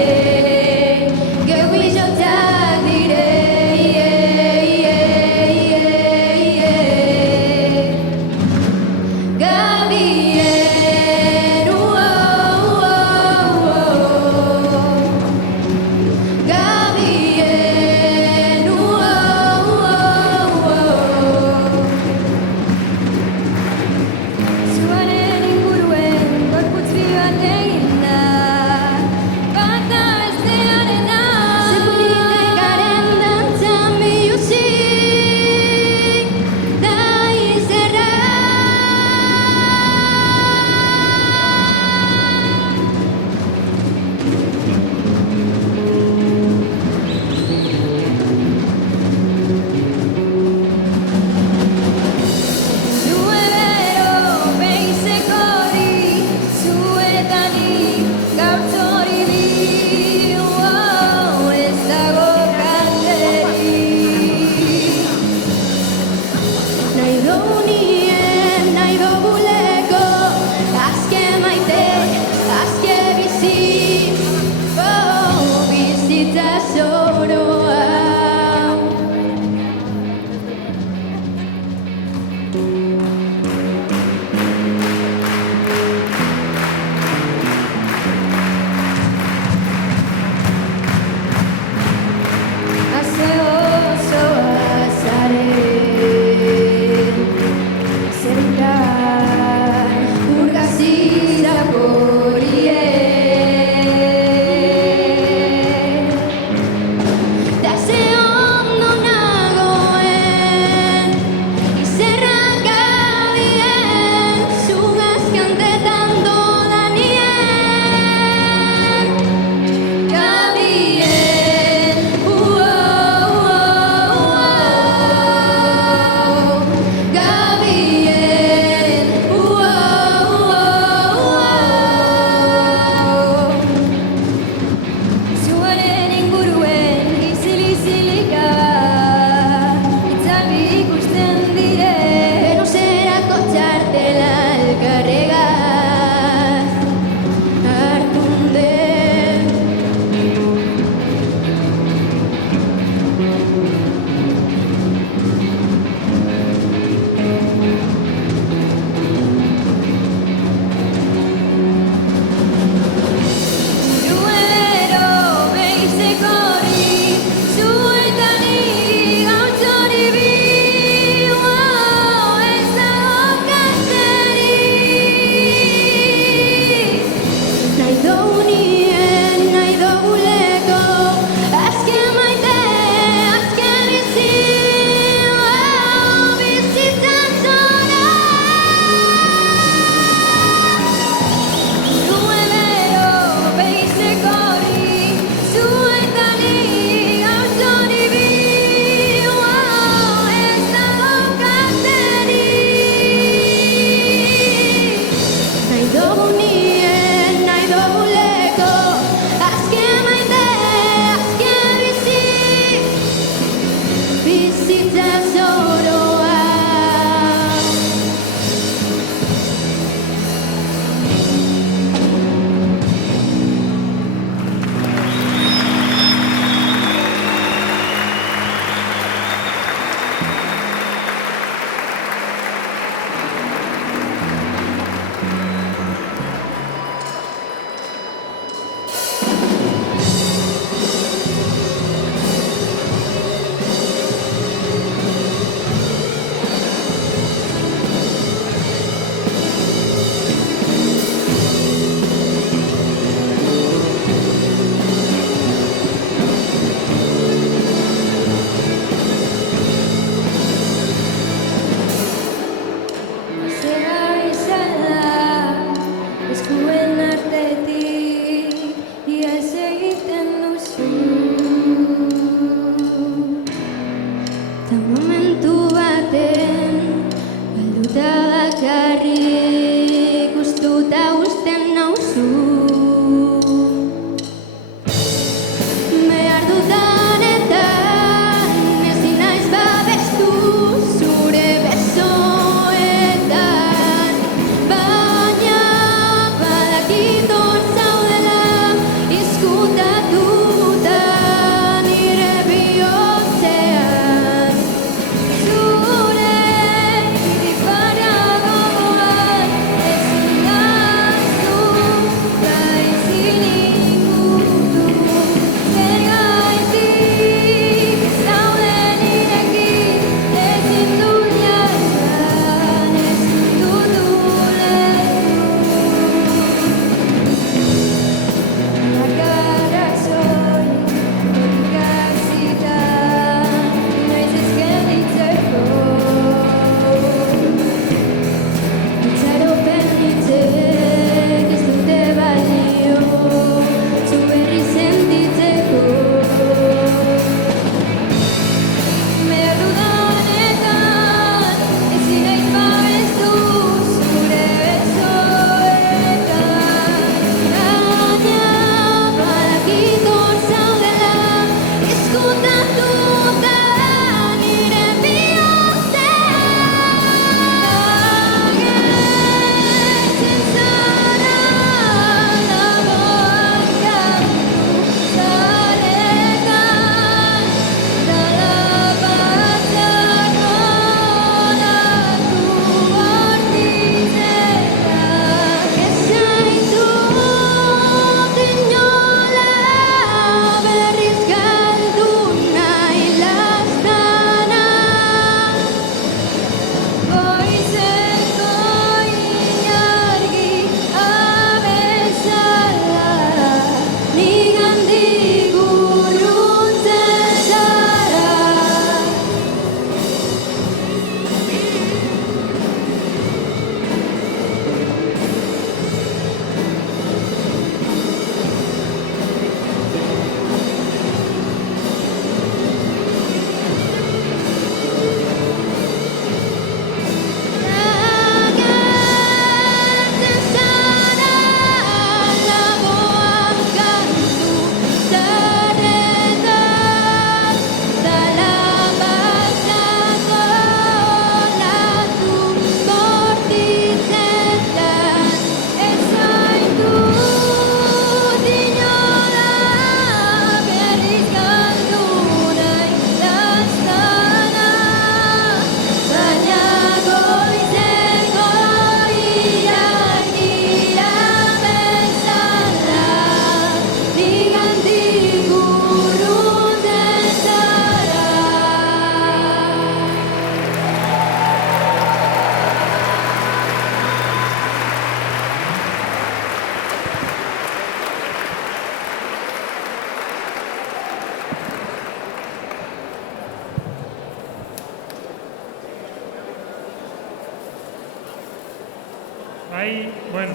Ahí, bueno.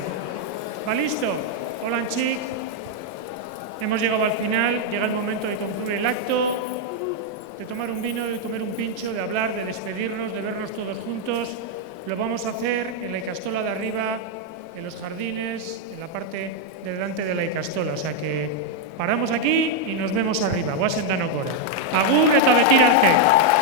¿Va listo? Hola, chic. Hemos llegado al final, llega el momento de concluir el acto, de tomar un vino, de comer un pincho, de hablar, de despedirnos, de vernos todos juntos. Lo vamos a hacer en la ikastola de arriba, en los jardines, en la parte de delante de la ikastola. O sea que paramos aquí y nos vemos arriba. Guazen danok gora. Agur eta beti arte.